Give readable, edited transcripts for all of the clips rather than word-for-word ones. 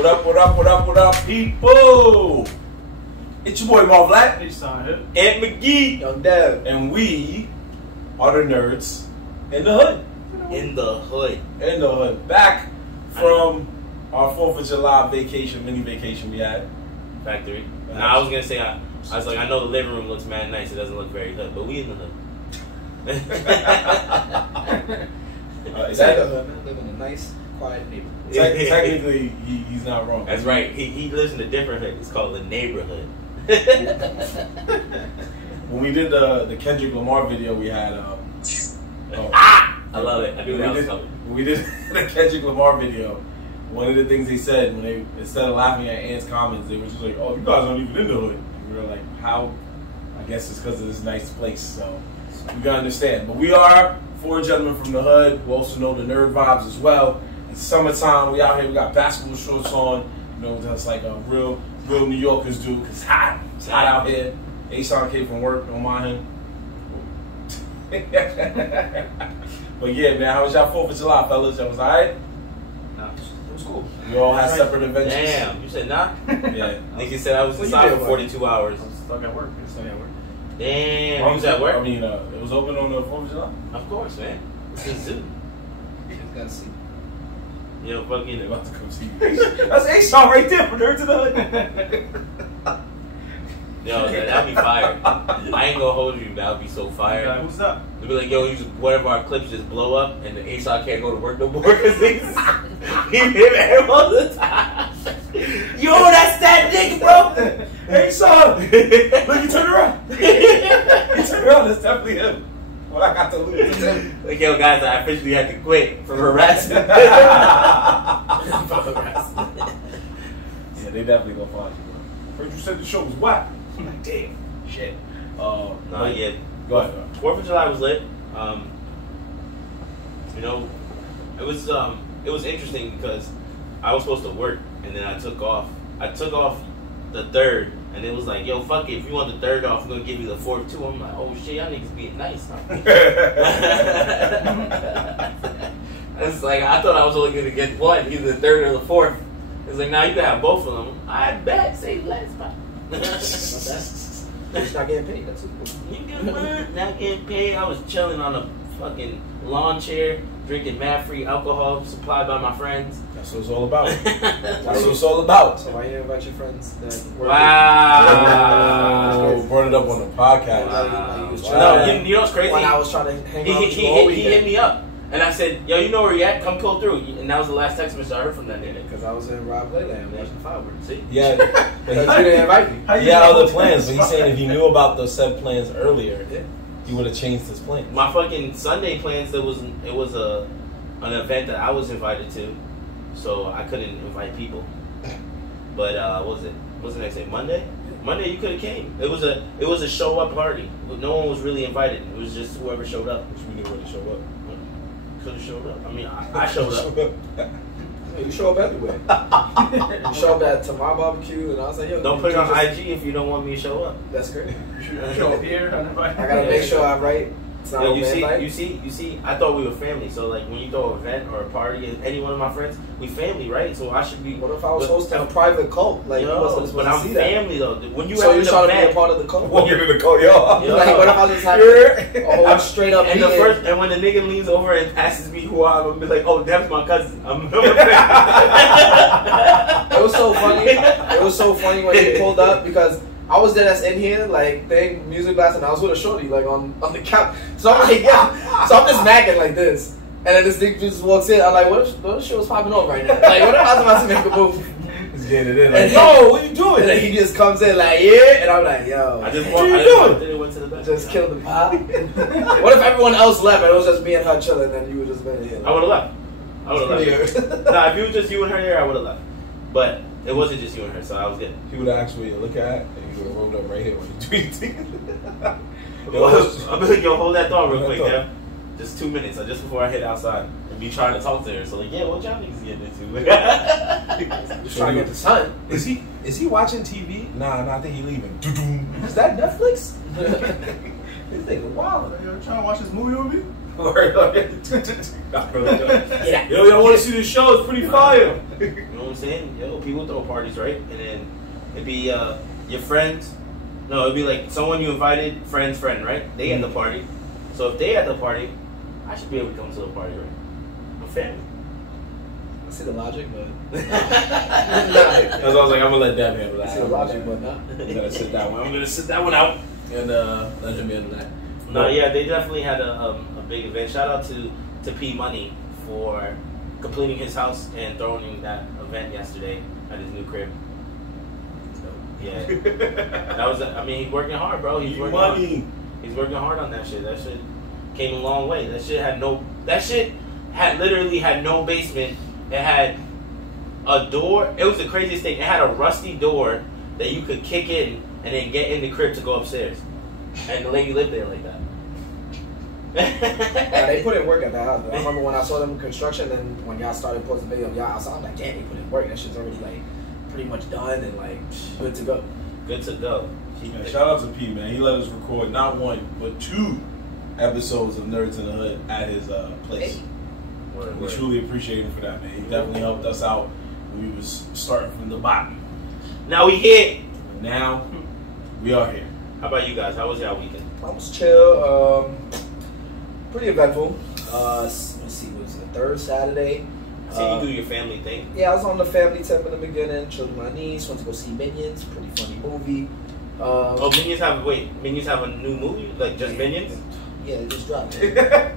What up, what up, what up, what up, people? It's your boy Marv Black, Hey, son, here. Ant McGee, Young Dev. and we are the nerds in the hood. In the hood. In the hood. Back from our 4th of July vacation, mini vacation we had. Factory. Now, I was gonna say, I was like, I know the living room looks mad nice. It doesn't look very hood, but we in the hood. Is Like that a hood, man. Live in a nice, quiet neighborhood. technically he's not wrong. That's right. He lives in a different hood. It's called the neighborhood. When we did the Kendrick Lamar video, we had I love it. I knew that was coming. when we did the Kendrick Lamar video, one of the things they said when they, instead of laughing at Ant's comments, they were just like, "Oh, you guys aren't even in the hood." And we were like, "How?" I guess it's because of this nice place. So we gotta understand. But we are 4 gentlemen from the hood who also know the nerd vibes as well. It's summertime. We out here. We got basketball shorts on. You know, that's like a real New Yorkers do. Cause it's hot. It's hot out here. Ason came from work. Don't mind him. But yeah, man, how was y'all 4th of July, fellas? That was alright? Nah, it was cool. We all had separate adventures. Damn, you said nah? Yeah. Nigga said I was What you inside did, for what? 42 hours. I was stuck at work. I was stuck at work. Damn, you was at I work? mean, it was open on the 4th of July. Of course, man. It's a zoo. Just gotta see. Yo, fucking. They about to come see you. That's Ason right there for Nerds in the Hood. Yo, that'd be fire. I ain't gonna hold you. That would be so fire. Yeah, who's up? They'd be like, yo, you just, one of our clips just blow up, and the ASOC can't go to work no more because he hit him all the time. Yo, that's that nigga, bro. Ason! Look, you turn around. You turn around, that's definitely him. What I got to lose. Like, yo, guys, I officially had to quit for harassment. Yeah, they definitely gonna find you, bro. Heard you said the show was whack. I'm like, damn, shit. Nah, yeah. Go ahead. 4th of July was lit. You know, it was interesting because I was supposed to work, and then I took off. I took off the 3rd, and it was like, yo, fuck it. If you want the 3rd off, I'm gonna give you the 4th too. I'm like, oh shit, y'all niggas being nice. Huh? It's like I thought I was only gonna get one, either the 3rd or the 4th. It's like, now you can have both of them. I bet, say less, but. Just not getting paid. That's it. You get what? Not getting paid. I was chilling on a fucking lawn chair, drinking mad-free alcohol supplied by my friends. That's what it's all about. That's what it's all about. So why you invite your friends that work Wow. Brought it up on the podcast. Wow. No, you know what's crazy? When I was trying to hang He, out with he, you all he, he hit weekend. me up, and I said, yo, you know where you at? Come pull through. And that was the last text message I heard from that nigga. Because I was in Rob Leyland watching fireworks. See? Yeah, Because you didn't invite me. he had other plans, but he's saying if he knew about those said plans earlier, Yeah. he would have changed his plans. My fucking Sunday plans, it was an event that I was invited to, so I couldn't invite people. But what was it? What's the next day? Monday? Monday you could have came. It was a show up party. No one was really invited. It was just whoever showed up. Which we knew where to show up. Could have showed up. I mean, I showed up. Yeah, you show up everywhere. You show up at my barbecue, and I was like, yo. Don't put it on IG if you don't want me to show up. That's great. Show up here. I gotta make sure I write. It's not Yo, open invite. you see, I thought we were family. So like when you throw an event or a party, and any one of my friends, we family, right? So I should be. What if I was hosting a private cult? Like, you wasn't supposed but to I'm see that. family though. When you So have you're an trying to be a event, part of the cult? Well, you're gonna call y'all. Yo. Like, what if I just have a whole straight up and meeting? and when the nigga leans over and asks me who I am, I'm gonna be like, oh, that's my cousin. It was so funny. It was so funny when he pulled up because I was there that's in here, like thing, music blasting. I was with a shorty, like on the couch. So I'm like, yeah. So I'm just macking like this. And then this nigga just walks in. I'm like, what if shit was popping off right now? Like, what if I was about to make a move? He's getting it in. And Like, he- yo, what you doing? And then he just comes in like, yeah. And I'm like, yo. I just What walked. you I doing? went to the bathroom. Just killed the vibe. What if everyone else left and it was just me and her chilling and you would just been here? I would have left. I would have left. Yeah. Nah, if it was just you and her there, I would have left. But it wasn't just you and her, so I was good. He would have asked where you look at, and you would have rolled up right here when you tweeted. I'm like, yo, hold that thought real Hold quick, that yeah. Just 2 minutes, just before I hit outside, and be trying to talk to her. So like, yeah, what y'all niggas getting into? Just trying to get the sun. Is he watching TV? Nah, I think he leaving. Is that Netflix? This nigga wild. You trying to watch this movie with me? Yo, y'all want to see the show? It's pretty fire. You know, what I'm saying? Yo, people throw parties, right? And then it'd be your friends. No, it'd be like someone you invited, friend, right? They at the party. So if they at the party, I should be able to come to the party, right? I'm family. I see the logic, but That's why I was like, I'm gonna let Deb handle I that. see the logic, but not. I'm gonna sit that one. I'm gonna sit that one out and let him handle that. No, yeah, they definitely had a big event. Shout out to P Money for completing his house and throwing that event yesterday at his new crib. Yeah, that was. I mean, he's working hard, bro. He's working hard. He's working hard on that shit. That shit came a long way. That shit had literally had no basement. It had a door. It was the craziest thing. It had a rusty door that you could kick in and then get in the crib to go upstairs. And the lady lived there like that. Yeah, they put in work at that house. I remember when I saw them in construction, and when y'all started posting video of y'all outside, I'm like, damn, they put in work. That shit's already like pretty much done and like good to go. Good to go. Man, shout out to P, man. He let us record not one but 2 episodes of Nerds in the Hood at his place. Hey. We truly appreciate him for that, man. He definitely helped us out when we was starting from the bottom. Now we here. And now we are here. How about you guys? How was y'all weekend? I was chill. Pretty eventful. Let's see, what was it, third Saturday? I see you do your family thing. Yeah, I was on the family tip in the beginning, chilled with my niece, went to go see Minions, pretty funny movie. Minions have a new movie? Like just Minions? Yeah, it just dropped.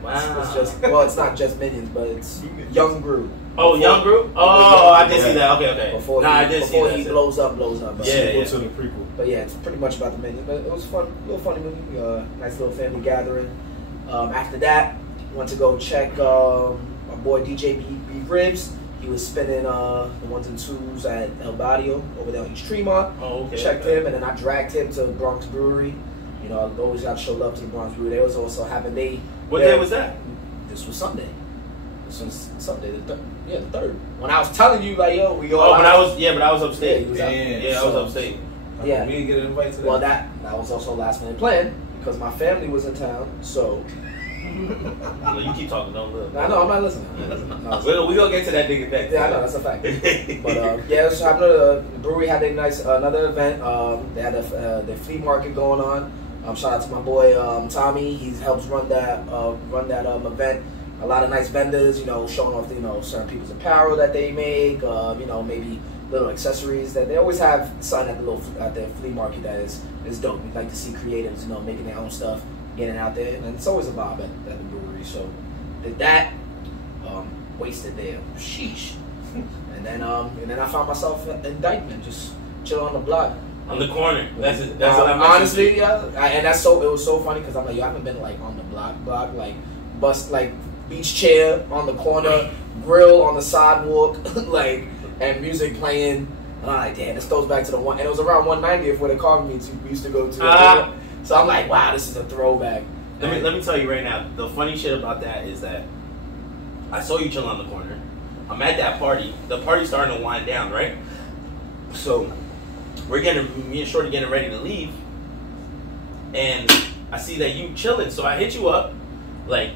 Wow. It's just, well, it's not just Minions, but it's Young Gru. Oh, Young Gru? Oh, I did see that. Okay. Before I did see that. he blows up. But, Yeah. To the prequel. But yeah, it's pretty much about the Minions. But it was fun, little funny movie. Nice little family gathering. After that, went to go check my boy DJ B Ribs. He was spinning the 1s and 2s at El Barrio over there on East Tremont. Oh, okay. Checked him, and then I dragged him to Bronx Brewery. You know, I always got to show love to the Bronx Brewery. They was also having What day was that? This was Sunday. This was Sunday, the third. When I was telling you, like, yo, we go. Oh, but I was upstate. Yeah, he was out. Yeah, I was upstate. Yeah. We didn't get an invite to that. Well, that was also last minute plan because my family was in town. So No, you keep talking. Don't look. I know I'm not listening. No. We gonna get to that nigga next. Yeah, I know that's a fact. But yeah, so the brewery had a nice another event. They had the flea market going on. Shout out to my boy Tommy. He helps run that event. A lot of nice vendors, you know, showing off certain people's apparel that they make. You know, maybe little accessories that they always have signed at the flea market. That is dope. We like to see creatives, you know, making their own stuff, getting out there, and it's always a vibe at the brewery. So did that. Wasted there. Sheesh. And then I found myself in Dykeman, just chilling on the block. On the corner. That's what I'm honestly, yeah. And it was so funny because I'm like, yo, I haven't been like on the block, like bus, like beach chair on the corner, grill on the sidewalk, like, and music playing. And I'm like, damn, this goes back to the one. And it was around 190th where the car meets we used to go to. So I'm like, wow, this is a throwback. Let me tell you right now. The funny shit about that is that I saw you chilling on the corner. I'm at that party. The party's starting to wind down, right? So me and Shorty getting ready to leave, and I see that you chilling. So I hit you up, like,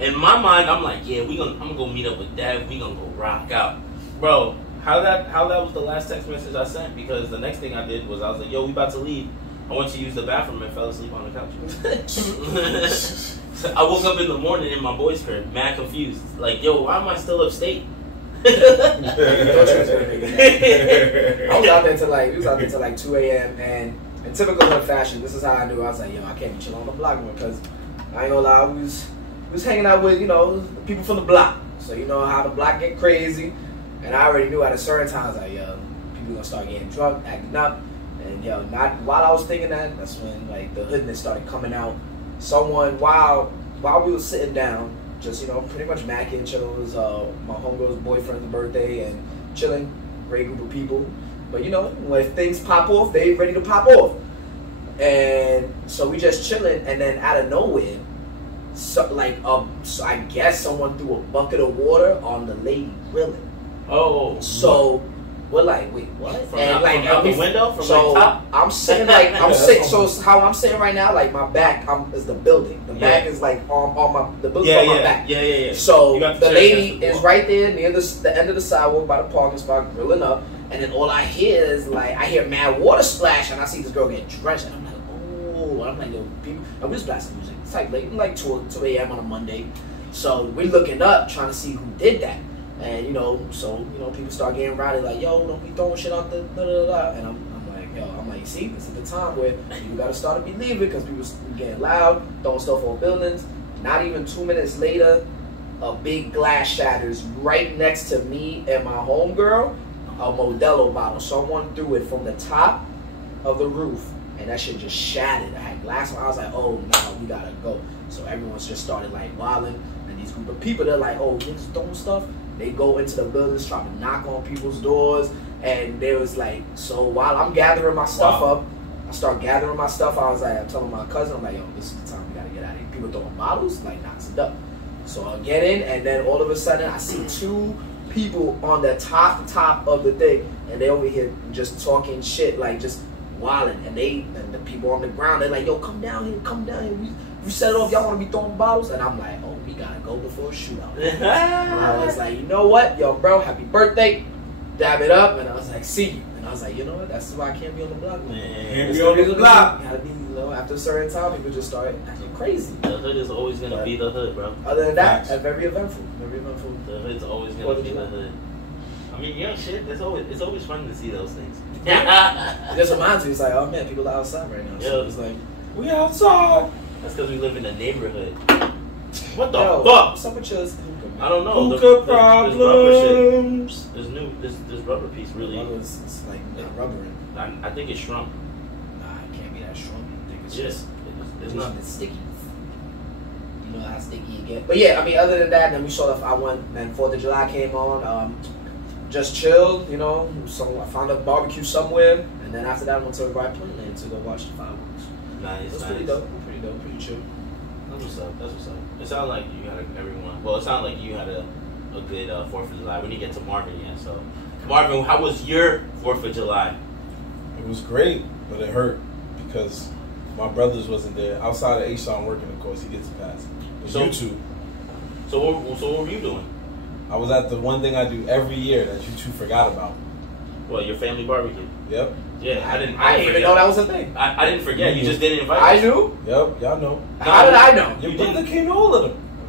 in my mind, I'm like, yeah, I'm gonna go meet up with Dad. We gonna go rock out, bro. How that was the last text message I sent, because the next thing I did was I was like, yo, we about to leave. I went to use the bathroom and fell asleep on the couch. So I woke up in the morning in my boy's crib, mad confused. Like, yo, why am I still upstate? I was out there till like 2 a.m. and in typical hood fashion, this is how I knew. I was like, yo, I can't be chilling on the block more because I ain't gonna lie, we was hanging out with, you know, people from the block. So you know how the block get crazy, and I already knew at a certain time, I was like, yo, people gonna start getting drunk, acting up, and yo, not while I was thinking that's when like the hoodness started coming out. Someone while we were sitting down, just, you know, pretty much macking, chilling. It was my homegirl's boyfriend's birthday and chilling, great group of people. But you know, when things pop off, they ready to pop off. And so we just chilling, and then out of nowhere, so I guess someone threw a bucket of water on the lady grilling. Oh. So We're like, wait, what? From And out, like, from out the we- window, from so like top. I'm sitting like I'm Yeah, sitting. that's So almost- how I'm sitting right now, like my back is the building. The Yeah. back is like on my the building Yeah, on my yeah, back. yeah. So You got the the chair lady against the is wall. right there near the end of the sidewalk by the parking spot, grilling up, and then all I hear is like I hear mad water splash, and I see this girl get drenched, and I'm like, oh, and I'm like, yo, people, and we just blasting music. It's like late, like 2 a.m. on a Monday, so we're looking up trying to see who did that, and people start getting rowdy like, yo, don't be throwing shit out the da da da, and I'm like, yo, see, this is the time where you gotta start to believe it because people getting loud, throwing stuff on buildings. Not even 2 minutes later, a big glass shatters right next to me and my homegirl, a Modelo bottle. Someone threw it from the top of the roof, and that shit just shattered. I had glass on. I was like, oh, no, we gotta go. So everyone's just started like wilding, and these group of people, they're like, oh, niggas throwing stuff. They go into the buildings, try to knock on people's doors, and there was like, so while I'm gathering my stuff up, I start gathering my stuff. I was like, I'm telling my cousin, I'm like, yo, this is the time we gotta get out of here. People throwing bottles, like, knocks it up. So I get in, and then all of a sudden, I see 2 people on the top of the thing, and they over here just talking shit, like just wilding. And the people on the ground, they're like, yo, come down here. We set it off. Y'all want to be throwing bottles? And I'm like, oh, we gotta go before a shootout. And I was like, you know what, yo, bro, happy birthday. Dab it up, and I was like, see you. And I was like, you know what? That's why I can't be on the block. Can't be on the block. Gotta be, after a certain time, people just start acting crazy. The hood is always gonna be the hood, bro. Other than that, Facts. very eventful. Very eventful. The hood's always gonna What be is the that? hood. I mean, young shit. It's always fun to see those things. It just reminds me, it's like, oh man, people are outside right now. So Yeah. it's like, We outside. That's because we live in a neighborhood. What the yo, fuck? what's up with your hookah, man? I don't know. Hookah There's rubber shit. problems. This rubber piece really. It's like not rubbering. I think it's shrunk. Nah, it can't be that strong. I think it's Yes, just it's not. It's sticky. You know how sticky it get. But yeah, I mean, other than that, then we saw I went, then 4th of July came on. Just chilled, I found a barbecue somewhere, and then after that, I went to Right Plainland to go watch the fireworks. Nice, It was nice. pretty dope, pretty chill. That's what's up. That's what's up. It sounded like you had everyone. Well, it sounded like you had a good 4th of July. We didn't get to Marvin yet, so Marvin, how was your 4th of July? It was great, but it hurt because my brothers wasn't there. Outside of Ashawn working, of course, he gets a pass. It was So- YouTube. So what were you doing? I was at the one thing I do every year that you 2 forgot about. Well, your family barbecue. Yep, Yeah, I didn't even forget. know that was a thing. I didn't forget. You just didn't invite I us. knew. yep, y'all know. How did I know? Your You brother didn't. came to all of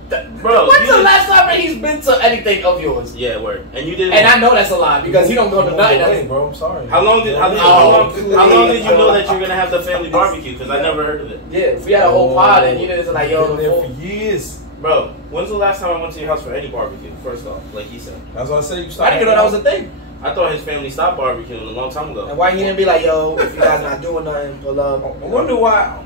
them. Bro, When's you the didn't- last time that he's been to anything of yours? Yeah, word. And you didn't. And I know that's a lie because he don't go to You nothing. won't That's- bro. I'm sorry. How long did how Oh, long did please. you know that you're gonna have the family barbecue? Because I never heard of it, Yeah, if we had a whole pod and you didn't like, yo, Been there the for years. bro. When's the last time I went to your house for any barbecue? First off, like he said, That's why I said you I started. didn't even know that was a thing. I thought his family stopped barbecuing a long time ago. And why he didn't be like, yo, if you guys not doing nothing, pull up. I wonder why.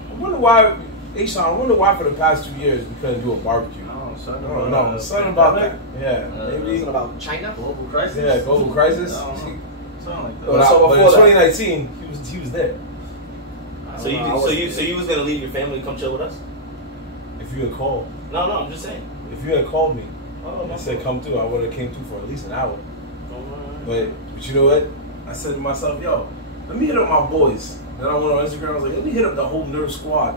Ashawn, I wonder why for the past 2 years we couldn't do a barbecue. No, son. I don't know. Something about that. Yeah, maybe. Something about China? Global crisis. Yeah, global crisis. No, something like that. But, So but in before that- 2019, he was there. So you was gonna leave your family and come chill with us? If you had called, No, I'm just saying. if you had called me Oh, and said come through, I would have came through for at least an hour. But But you know what? I said to myself, yo, let me hit up my boys. Then I went on Instagram. I was like, let me hit up the whole Nerve squad.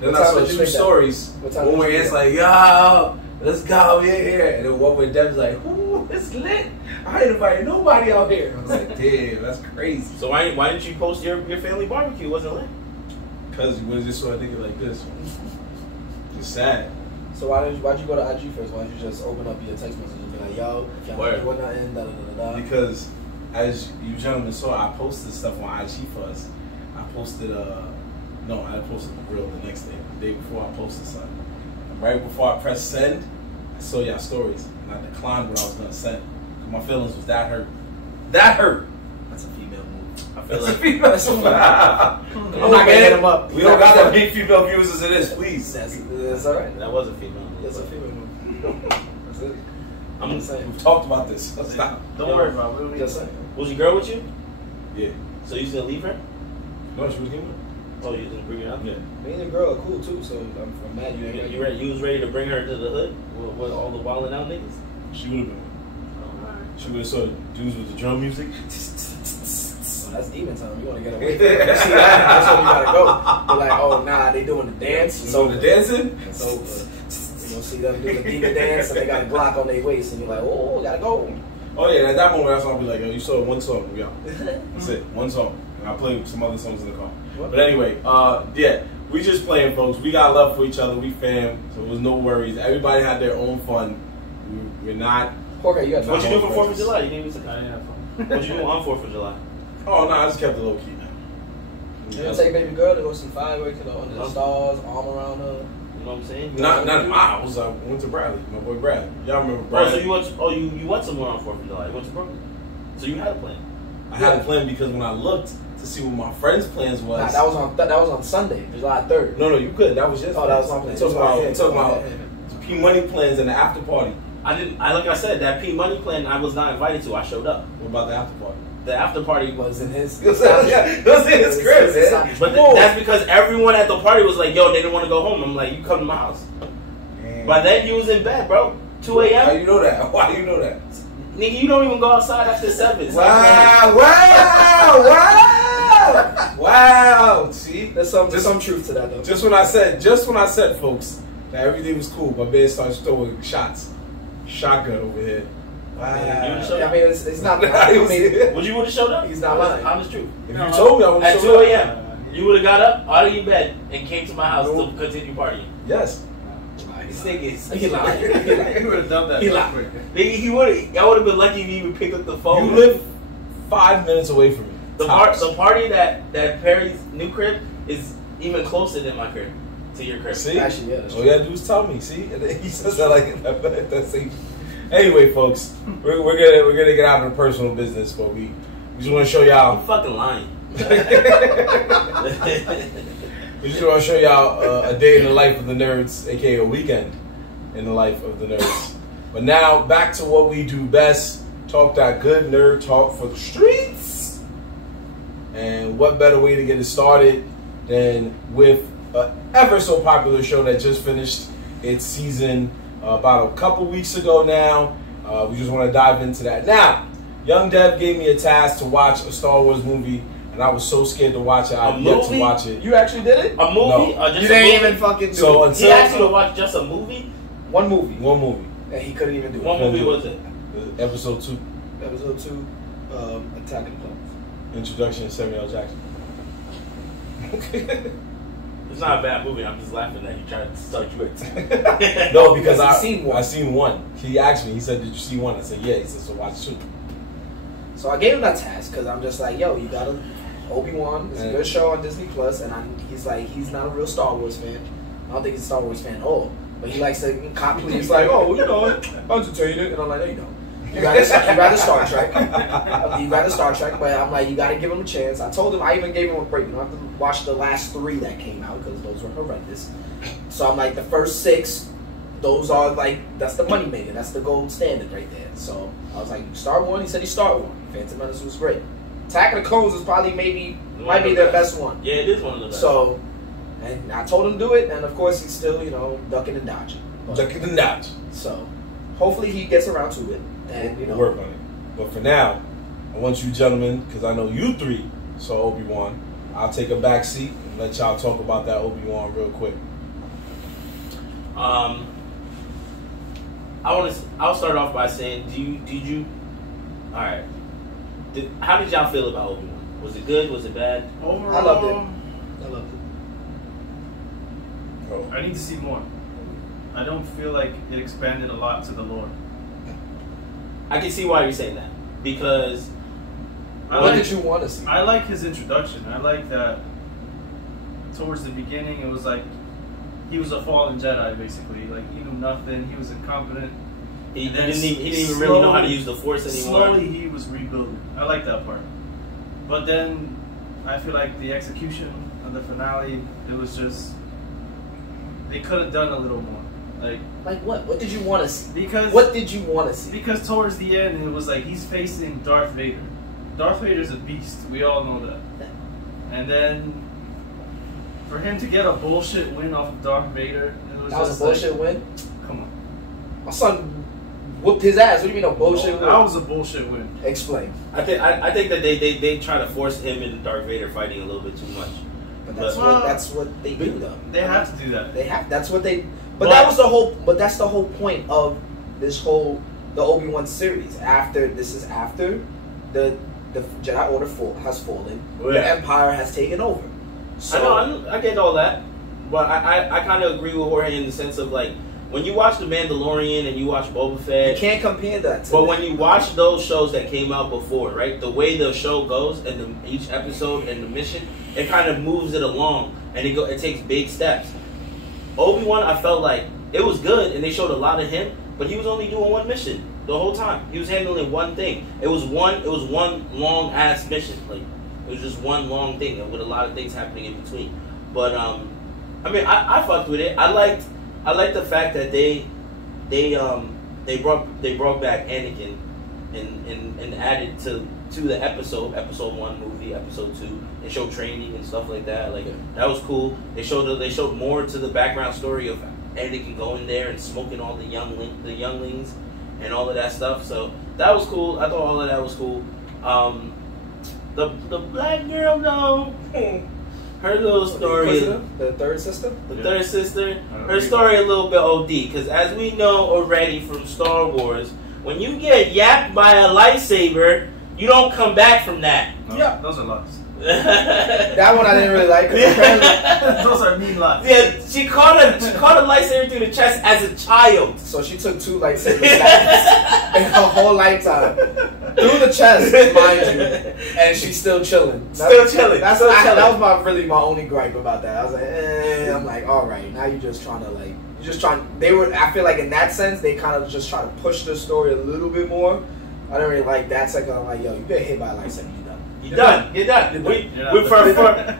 Then What I time saw did you 2 make that? stories. What time One did where you it's make like, yo, let's go, we're here. And then one where Dev's like, ooh, it's lit. I ain't invited nobody out here. I was like, damn, that's crazy. so why didn't you post your family barbecue? It wasn't lit. Because you was just sort of thinking like this. Just sad. So why'd you go to IG first? Why'd you just open up your text message and be like, yo, if y'all not doing nothing, da da da da. Because as you gentlemen saw, I posted stuff on IG for us. I posted I posted the grill the next day. The day before I posted something. And right before I pressed send, I saw y'all stories. And I declined what I was gonna send. 'Cause my feelings was that hurt. That hurt. That's a female move. I feel That's a like female. That's I'm not gonna hit him up. We don't got that many female viewers as it is, please. That's alright. that was a female. That's a female move. That's it. I'm just saying. We've talked about this. Let's stop. Don't worry about it. We don't need Just to- saying. Was your girl with you? Yeah. So you was gonna leave her? No, she was giving it. Oh, you was gonna bring her out? Yeah. Me and the girl are cool too, so I'm mad you ain't You was ready to bring her to the hood with all the wilding out niggas? She would have been. She would have saw dudes with the drum music. That's demon time. You want to get away from it. You see that? That's where you gotta go. They're like, oh nah, they doing the dance. So the dancing? It's over. You gonna see them do the demon dance, and they got a Glock on their waist, and you're like, oh, gotta go. Oh yeah, at that moment that's when I'll be like, yo, you saw one song, we out. That's it, one song. And I play some other songs in the car. But anyway, yeah, we just playing, folks. We got love for each other. We fam, so it was no worries. Everybody had their own fun. We're not. Okay, you got. What you do for 4th of July? You didn't even say. I didn't have fun. What you do on 4th of July? Oh no, I just kept it low key, man. You gonna take baby girl to go see fireworks under the stars, arm around her. You know what I'm saying? Not in my house. I went to Bradley, my boy Bradley. Y'all remember Oh, Bradley? so you went somewhere on 4th of July. You went to Brooklyn. So you had a plan. I had a plan because when I looked to see what my friends' plans was. Nah, that was on Sunday, July 3rd. No, you couldn't. That was just. Oh, that was my plan. Talking about P Money plans and the after party. Like I said, that P Money plan I was not invited to. I showed up. What about the after party? The after party Was in his. It was in his crib, man. But that's because everyone at the party was like, yo, they didn't want to go home. I'm like, you come to my house. Man. By then, you was in bed, bro. 2 How a.m. you know that? Why you know that? Nigga, you don't even go outside after 7. It's Wow! See, There's some truth to that though. just when I said, folks, that everything was cool, my man starts throwing shots, shotgun over here. Wow! I mean, it's not. I mean, Would you would have showed up? He's not lying. Honest truth. If you told me, I would have At 2 showed up. a.m. You would have got up out of your bed and came to my house to continue partying. Yes. This nigga is He lied. You would have done that. He real lied. quick. He would have. I would have been lucky if he even picked up the phone. You live 5 minutes away from me. The party that Perry's new crib is even closer than my crib to your crib. See? Actually, yeah. That's All you gotta do is tell me. See, and then he says that like that same. Anyway, folks, we're gonna get out of the personal business, but we just want to show y'all. I'm fucking lying. We just want to show y'all a day in the life of the nerds, aka a weekend in the life of the nerds. But now back to what we do best: talk that good nerd talk for the streets. And what better way to get it started than with an ever so popular show that just finished its season about a couple weeks ago now. We just want to dive into that. Now, Young Dev gave me a task to watch a Star Wars movie, and I was so scared to watch it. I've yet to watch it. You actually did it? A movie? No. Or just You a didn't movie? even fucking do So it. until He asked you to watch just a movie? One movie. One movie. And he couldn't even do it. What movie was it? Episode 2, Episode 2, Attack of the Clones. introduction to Samuel L. Jackson. It's not a bad movie. I'm just laughing that you tried to start you at. No, because Because he's seen one. I seen one. He asked me. He said, "Did you see one?" I said, "Yeah." He said, "So watch 2." So I gave him that task because I'm just like, yo, you gotta Obi-Wan. It's a good show on Disney Plus, and he's like, he's not a real Star Wars fan. I don't think he's a Star Wars fan at all. But he likes to cop. He's like, oh, you know, entertaining, and I'm like, no, you don't. You rather Star Trek. You rather Star Trek, but I'm like, you gotta give him a chance. I told him, I even gave him a break. You don't have to watch the last 3 that came out because those were horrendous. So I'm like, the first 6, those are like, that's the money maker. That's the gold standard right there. So I was like, start one. He said he start one. Phantom Menace was great. Attack of the Clones is probably might be their best one. Yeah, it is one of the best. So, and I told him to do it, and of course he's still, ducking and dodging. But- Ducking the notch. So, hopefully he gets around to it, and We'll work on it. But for now, I want you gentlemen, because I know you 3 saw Obi-Wan. I'll take a back seat and let y'all talk about that Obi-Wan real quick. I'll start off by saying, all right. How did y'all feel about Obi-Wan? Was it good? Was it bad? Overall, I loved it. I loved it. Oh. I need to see more. I don't feel like it expanded a lot to the lore. I can see why you're saying that. Because What did you want to see? I like his introduction. I like that towards the beginning it was like he was a fallen Jedi basically. Like he knew nothing, he was incompetent. he And then didn't even really know how to use the Force anymore. Slowly he was rebuilding. I like that part. But then I feel like the execution of the finale, it was just they could have done a little more. Like what? What did you want to see? Because What did you want to see? Because towards the end, it was like he's facing Darth Vader. Darth Vader's a beast. We all know that. And then for him to get a bullshit win off of Darth Vader, it was That was a just bullshit like, win. Come on. My son whooped his ass. What do you mean a bullshit That win? was a bullshit win. Explain. I think that they try to force him and Darth Vader fighting a little bit too much. But Well, that's what they do though. They have to do that. They have. That's what they. But that was the whole. But that's the whole point of this whole the Obi-Wan series. After the Jedi Order has fallen, Yeah. the Empire has taken over. So I get all that, but I kind of agree with Jorge in the sense of like when you watch The Mandalorian and you watch Boba you Fett. can't compare that. To But that. when you watch those shows that came out before, right, the way the show goes and each episode and the mission, it kind of moves it along and it takes big steps. Obi-Wan, I felt like it was good and they showed a lot of him, but he was only doing one mission the whole time. He was handling one thing. It was one long ass mission. Like it was just one long thing with a lot of things happening in between. But I mean, I fucked with it. I liked the fact that they brought back Anakin and added to the episode 1 movie, episode 2, and showed training and stuff like that. Like that was cool. They showed more to the background story of Anakin going there and smoking all the younglings and all of that stuff. So that was cool. I thought all of that was cool. The black girl though, her little story. The third sister. The third sister, her story a little bit OD, because as we know already from Star Wars, when you get yapped by a lightsaber, you don't come back from that. No, Yeah. those are lies. That one I didn't really like. 'Cause apparently, Those are mean lies. Yeah, she caught a lightsaber through the chest as a child. so she took 2 lightsaber stabs in her whole lifetime through the chest, mind you, and she's still chilling. Still chilling. That was my only gripe about that. I was like, I'm like, all right, now you're just trying to like, I feel like in that sense, they kind of just try to push the story a little bit more. I don't really like that second. I'm like, yo, you get hit by a lightsaber, You're done. You're done.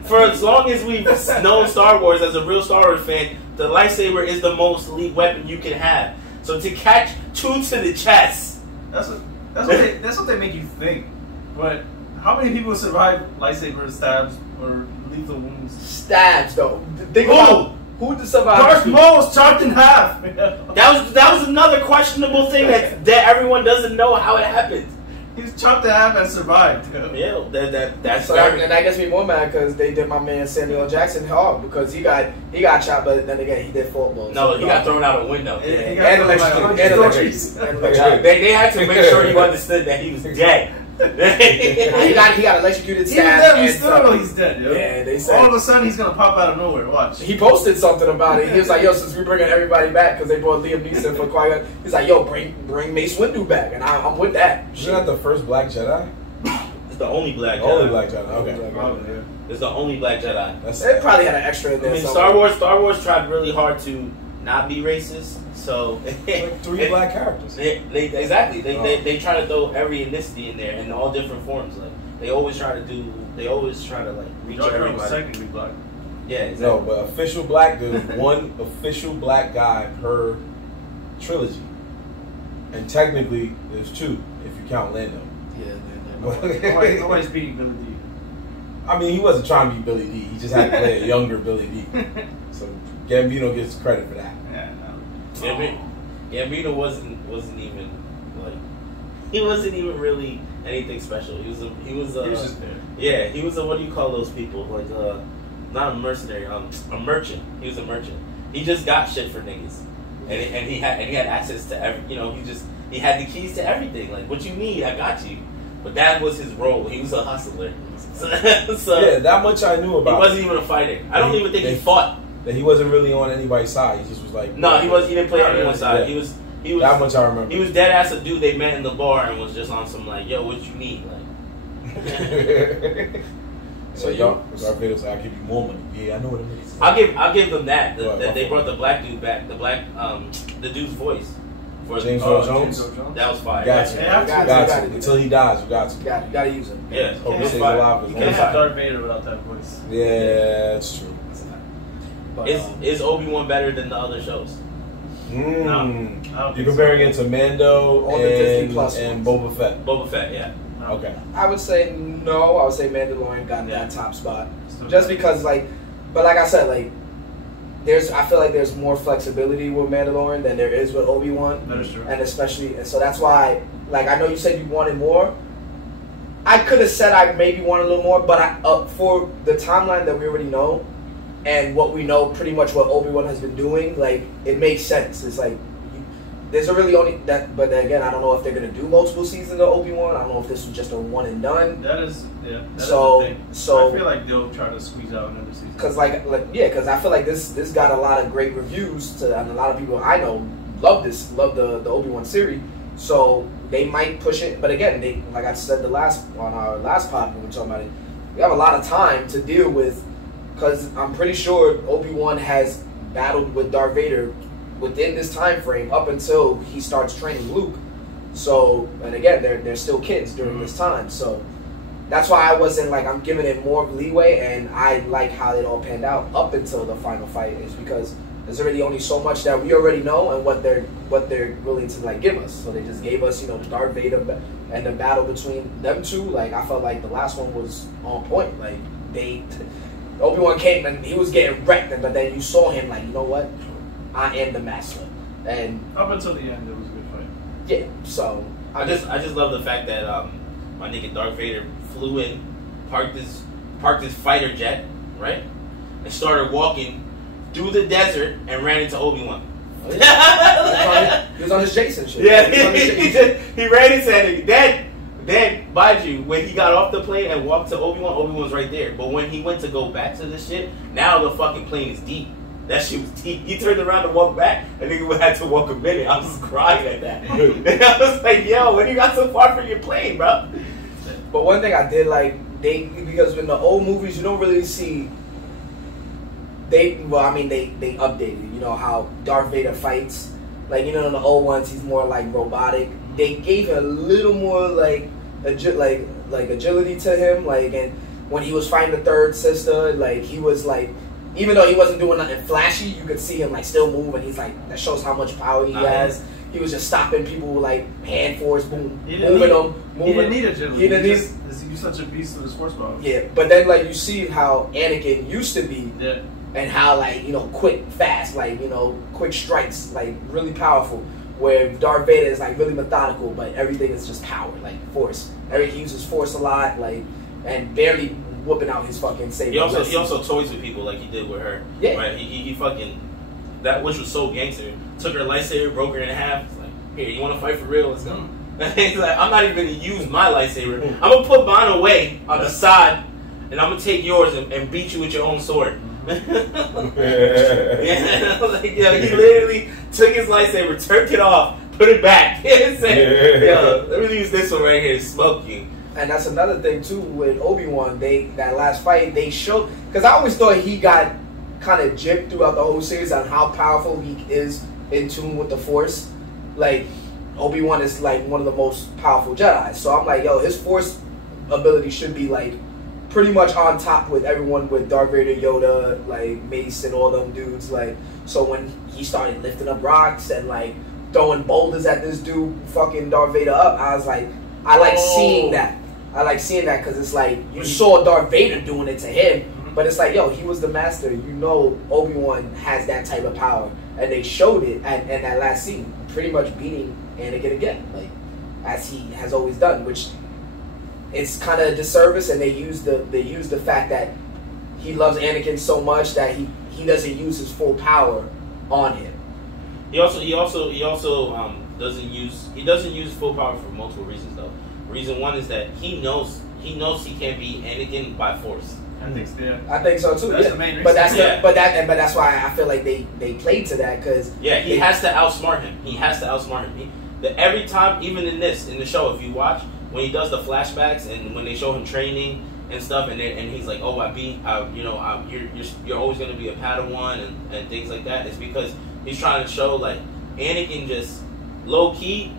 For as long as we've known Star Wars as a real Star Wars fan, the lightsaber is the most elite weapon you can have. So to catch 2 to the chest. That's what they make you think. But how many people survive lightsaber stabs or lethal wounds? Stabs though. Think Who? about who survived. Darth Maul was chopped in half. That was another questionable thing that everyone doesn't know how it happened. He was chopped in half and survived. Yeah, that's So and that gets me more mad because they did my man Samuel L. Jackson hard because he got chopped, but then again he did 4 blows. No, he got thrown out a window. Yeah, he and got electrocuted. thrown And out. electrocuted. They had to make sure you understood that he was dead. he got electrocuted. Even stabbed, then, we and still stuff. know he's dead, yo. Yeah, they said. All of a sudden, he's gonna pop out of nowhere. Watch. He posted something about it. He was like, "Yo, since we're bringing everybody back because they brought Liam Neeson for Qui-Gon, he's like, yo, bring Mace Windu back, and I'm with that." Isn't that the first Black Jedi? It's the only black Jedi. Only Black Jedi. Okay. Probably, yeah. It's the only black Jedi. That's They probably had an extra in I there. mean, somewhere. Star Wars tried really hard to not be racist, so like 3 black characters. They try to throw every ethnicity in there in all different forms. Like they always try to like reach Jar Jar was everybody. technically black. Yeah, No, exactly. but official black, there's one official black guy per trilogy. And technically, there's 2 if you count Lando. Yeah, Nobody's beating Billy D. I mean, he wasn't trying to be Billy D. He just had to play a younger Billy D. So Gambino gets credit for that. Yeah, Gambino wasn't even like he wasn't even really anything special. He was just there. yeah, he was a, what do you call those people? Like not a mercenary, a merchant. He was a merchant. He just got shit for niggas. And he had access to every, he had the keys to everything. Like, what you need, I got you. But that was his role. He was a hustler. So Yeah, that much I knew he about. wasn't even a fighter. I don't even think he fought. That he wasn't really on anybody's side. He just was like. No, he didn't play anyone's side. Yeah. He was That much I remember. He was dead ass a dude they met in the bar and was just on some like, yo, what you need? Like So Darth Vader was like, I'll give you more money. Yeah, I know what it means. I'll give them that. What, That they what? brought the black dude back, the dude's voice. For James Oh, Earl Jones. James Earl Jones. That was fire. Got you. Yeah, Got got you. to. Until he dies, you got to. You gotta use him. Yeah. Hope Can't he have stays fire. alive. You as can't long have as- Darth Vader without that voice. Yeah, that's true. But, Is Obi-Wan better than the other shows? I don't You're think comparing it to Mando On the Disney and Plus and ones. Boba Fett. Boba Fett, yeah. Okay. I would say no. I would say Mandalorian got Yeah. that top spot. Still Just good. because, like, but like I said, like, I feel like there's more flexibility with Mandalorian than there is with Obi-Wan. That is true. And especially, and so that's why, like, I know you said you wanted more. I could have said I maybe wanted a little more, but for the timeline that we already know, and what we know pretty much what Obi-Wan has been doing, like, it makes sense. It's like, there's a really only that, but then again, I don't know if they're gonna do multiple seasons of Obi-Wan. I don't know if this was just a one and done. That is, yeah. That So- is the thing. so- I feel like they'll try to squeeze out another season. Cause because I feel like this got a lot of great reviews, and a lot of people I know love the Obi-Wan series. So they might push it, but again, like I said on our last pod when we were talking about it, we have a lot of time to deal with, because I'm pretty sure Obi-Wan has battled with Darth Vader within this time frame up until he starts training Luke. So, and again, they're still kids during this time. So that's why I wasn't like, I'm giving it more leeway, and I like how it all panned out up until the final fight, is because there's already only so much that we already know and what they're willing to like give us. So they just gave us, the Darth Vader and the battle between them two. Like, I felt like the last one was on point. Like, Obi-Wan came and he was getting wrecked, but then you saw him like, you know what? I am the master. And Up until the end, it was a good fight. yeah, so I just love the fact that my nigga Darth Vader flew in, parked his fighter jet, right, and started walking through the desert and ran into Obi-Wan. he was on his Jason shit. Yeah, He was on his Jason. he ran into that nigga. Then, mind you, when he got off the plane and walked to Obi-Wan's right there. But when he went to go back to this shit, now the fucking plane is deep. That shit was deep. He turned around to walk back, and nigga had to walk a minute. I was crying at that. And I was like, yo, when you got so far from your plane, bro? But one thing I did like, because in the old movies you don't really see. They updated. You know how Darth Vader fights. Like, in the old ones he's more like robotic. They gave him a little more like agility to him. Like, and when he was fighting the third sister, like he was like, even though he wasn't doing nothing flashy, you could see him like still move, and he's like, that shows how much power he has. He was just stopping people with like hand force, boom, moving them. He didn't need agility. He didn't need. He's such a beast with his force power. Yeah, but then like you see how Anakin used to be, Yeah. and how like quick, fast, like quick strikes, like really powerful. Where Darth Vader is like really methodical, but everything is just power, like force. He uses force a lot, like, and barely whooping out his fucking saber. He also toys with people like he did with her. Yeah. Right? He fucking, that which was so gangster. Took her lightsaber, broke her in half. It's like, here, you want to fight for real? Let's go. He's like, I'm not even going to use my lightsaber. I'm going to put mine away on the side, and I'm going to take yours and beat you with your own sword. Yeah, like, he literally took his lightsaber, turned it off, put it back. Said, yo, let me use this one right here, smoke you. And that's another thing too with Obi-Wan. That last fight they showed, because I always thought he got kind of gypped throughout the whole series on how powerful he is in tune with the Force. Like, Obi-Wan is like one of the most powerful Jedi. So I'm like, yo, his Force ability should be like pretty much on top with everyone, with Darth Vader, Yoda, like Mace and all them dudes. Like, so when he started lifting up rocks and like throwing boulders at this dude, fucking Darth Vader up, I was like, I like seeing that. I like seeing that because it's like you saw Darth Vader doing it to him, but it's like, yo, he was the master. Obi-Wan has that type of power, and they showed it in that last scene, pretty much beating Anakin again, like as he has always done, which it's kind of a disservice, and they use the fact that he loves Anakin so much that he doesn't use his full power on him. He also doesn't use full power for multiple reasons though. Reason one is that he knows he can't beat Anakin by force. I think so, yeah. I think so too. That's yeah. the main reason. But that's why I feel like they played to that, because he has to outsmart him. He has to outsmart him. Every time, even in the show, if you watch when he does the flashbacks and when they show him training and stuff, and he's like, oh, you're always going to be a Padawan and things like that. It's because he's trying to show like Anakin just low key.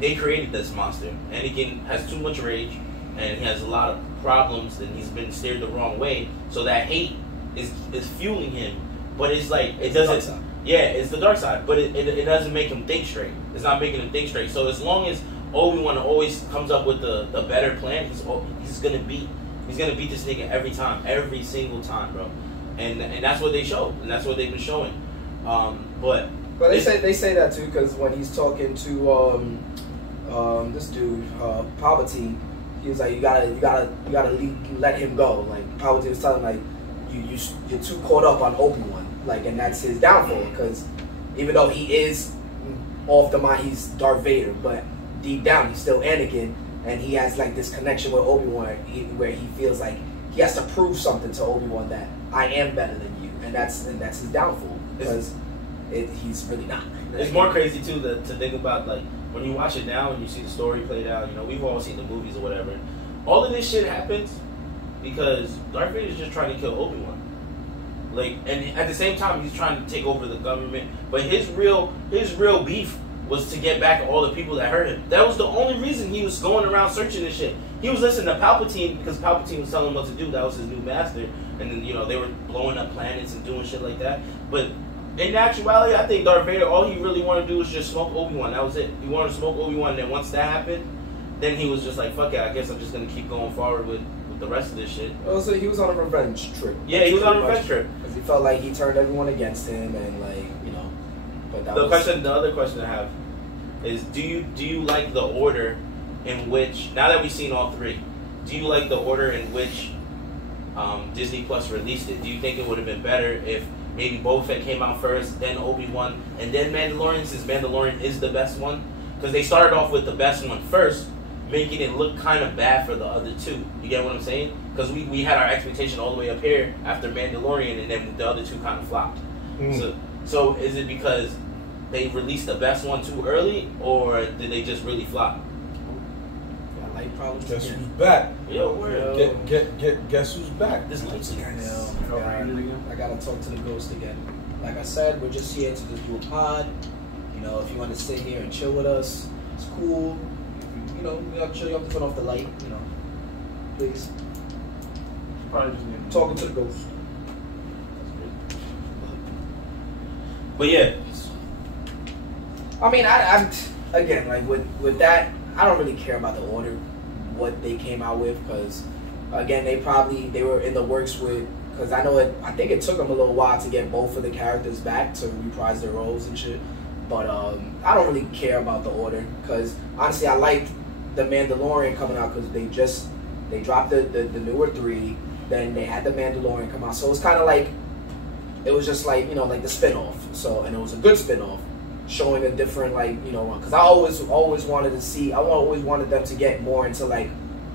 They created this monster. Anakin has too much rage, and he has a lot of problems, and he's been steered the wrong way. So that hate is fueling him. But it's like it doesn't. Yeah, it's the dark side, but it doesn't make him think straight. It's not making him think straight. So as long as Obi-Wan always comes up with the better plan, he's gonna beat this nigga every time, every single time, bro. and that's what they showed, and that's what they've been showing. But they say that too, because when he's talking to this dude Palpatine, he was like, you gotta let him go. Like Palpatine was telling him, like you're too caught up on Obi-Wan, like, and that's his downfall. Because even though he is off the mind, he's Darth Vader, but deep down he's still Anakin, and he has like this connection with Obi-Wan where he feels like he has to prove something to Obi-Wan, that I am better than you, and that's his downfall, because he's really not. It's more crazy too to think about, like, when you watch it now and you see the story played out. You know, we've all seen the movies or whatever. All of this shit happens because Darth Vader is just trying to kill Obi-Wan. Like, and at the same time, he's trying to take over the government. But his real beef was to get back all the people that hurt him. That was the only reason he was going around searching this shit. He was listening to Palpatine because Palpatine was telling him what to do. That was his new master. And then, you know, they were blowing up planets and doing shit like that. But in actuality, I think Darth Vader, all he really wanted to do was just smoke Obi-Wan. That was it. He wanted to smoke Obi-Wan, and then once that happened, then he was just like, fuck it, I guess I'm just going to keep going forward with the rest of this shit. Also, he was on a revenge trip. Yeah, he was on a revenge trip. Because he felt like he turned everyone against him, and, like, you know. But that the other question I have is, do you like the order in which, now that we've seen all three, do you like the order in which Disney Plus released it? Do you think it would have been better if maybe Boba Fett came out first, then Obi-Wan, and then Mandalorian, since Mandalorian is the best one? Because they started off with the best one first, making it look kind of bad for the other two. You get what I'm saying? Because we had our expectation all the way up here after Mandalorian, and then the other two kind of flopped. So is it because they released the best one too early, or did they just really flop? Guess who's back? Yo, where? Guess who's back? This light's here. I gotta talk to the ghost again. Like I said, we're just here to just do a pod. You know, if you want to sit here and chill with us, it's cool. You know, we have to chill. You have to turn off the light. You know, please. Probably just need Talking to the ghost. But yeah, I mean, I'm again, like with that, I don't really care about the order, what they came out with, because again, they were in the works with, because I think it took them a little while to get both of the characters back to reprise their roles and shit. But I don't really care about the order, because honestly, I liked the Mandalorian coming out, because they dropped the newer three, then they had the Mandalorian come out, so it's kind of like, it was just like, you know, like the spinoff. So, and it was a good spinoff, showing a different, like, you know, because I always wanted to see, I always wanted them to get more into, like,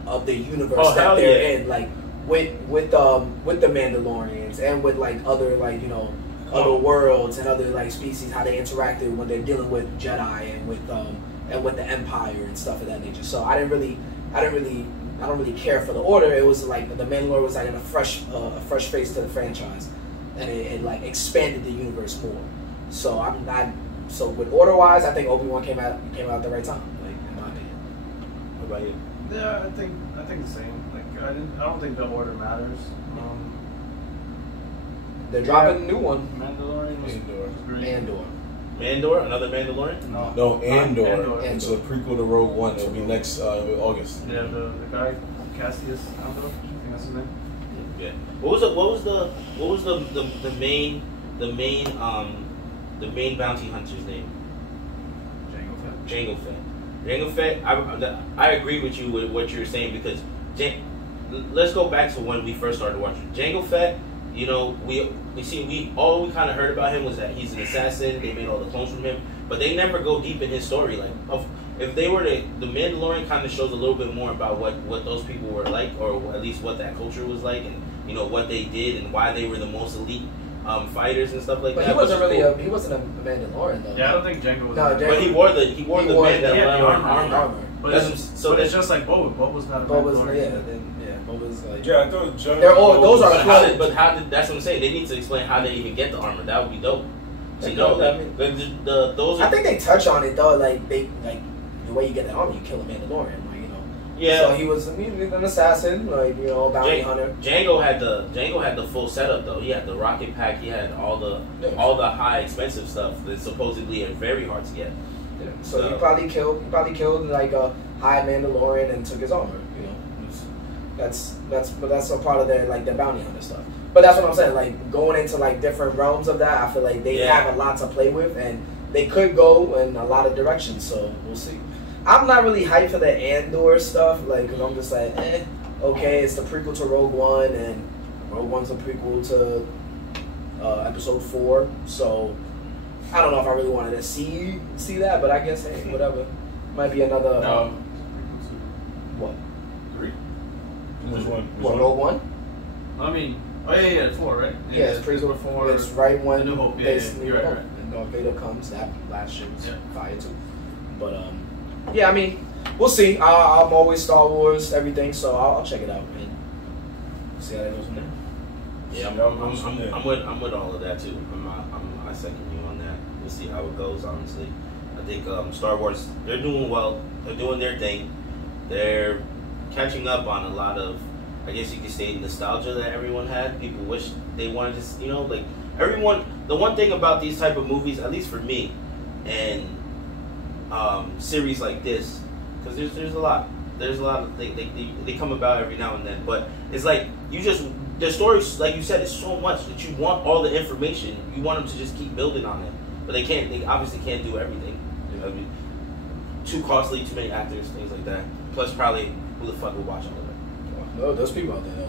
of the universe that they're in, like with the Mandalorians and with, like, other, like, you know, other worlds and other, like, species, how they interacted when they're dealing with Jedi and with the Empire and stuff of that nature. So I don't really care for the order. It was like the Mandalorian was like a fresh face to the franchise, and it like expanded the universe more. So so with order wise, I think Obi-Wan came out at the right time, like, in my opinion. what about you? Yeah, I think the same. Like, I don't think the order matters. They're dropping a new one. Mandalorian was great. Andor. Another Mandalorian? No, Andor. Andor. It's a prequel to Rogue One. It'll be next August. Yeah, the guy Cassius Andor, I think that's his name. Yeah. What was the main bounty hunter's name? Jango Fett. Jango Fett. I agree with you with what you're saying, because let's go back to when we first started watching Jango Fett. You know, all we kind of heard about him was that he's an assassin. They made all the clones from him, but they never go deep in his story. Like, if they were to, the Mandalorian kind of shows a little bit more about what those people were like, or at least what that culture was like, and you know what they did and why they were the most elite fighters and stuff like but that. He wasn't really he wasn't a Mandalorian though. Yeah, I don't think Jango was. No, but he wore the Mandalorian armor. But so it's just like Boba. Boba's not a Mandalorian. Boba's like, yeah, I thought they're all those are clones. But how did that's what I'm saying? They need to explain how they even get the armor. That would be dope. So, you Cool, know, I mean, those are, I think they touch on it though. Like the way you get the armor, you kill a Mandalorian. Like, you know. Yeah. So he was an assassin, like, you know, bounty hunter. Django had the full setup though. He had the rocket pack. He had all the high expensive stuff that supposedly are very hard to get. Yeah. So he probably killed like a high Mandalorian and took his armor. You know. That's a part of their like their bounty hunter stuff. But that's what I'm saying. Like going into like different realms of that, I feel like they have a lot to play with, and they could go in a lot of directions. So we'll see. I'm not really hyped for the Andor stuff, like, cause I'm just like, okay, it's the prequel to Rogue One, and Rogue One's a prequel to Episode 4. So I don't know if I really wanted to see that, but I guess hey, whatever. Might be another. What? 3. Which one? What, Rogue One? I mean, oh yeah, 4, right? Yeah, it's prequel 4. It's right when A New Hope. Yeah, basically you're right. and Darth Vader comes. That last shit was Yeah. fire too. But yeah, I mean, we'll see. I'm always Star Wars everything, so I'll check it out and see how that goes from there. Yeah, I'm with all of that too. I second you on that. We'll see how it goes. Honestly, I think Star Wars, they're doing well. They're doing their thing. They're catching up on a lot of, I guess you could say, nostalgia that everyone had. People wish they wanted to, like everyone. The one thing about these type of movies, at least for me, and series like this, because there's a lot of they come about every now and then, but it's like the stories, like you said, is so much that you want all the information. You want them to just keep building on it, but they can't. They obviously can't do everything. Too costly, too many actors, things like that. Plus, probably who the fuck will watch all of it? No, there's people out there.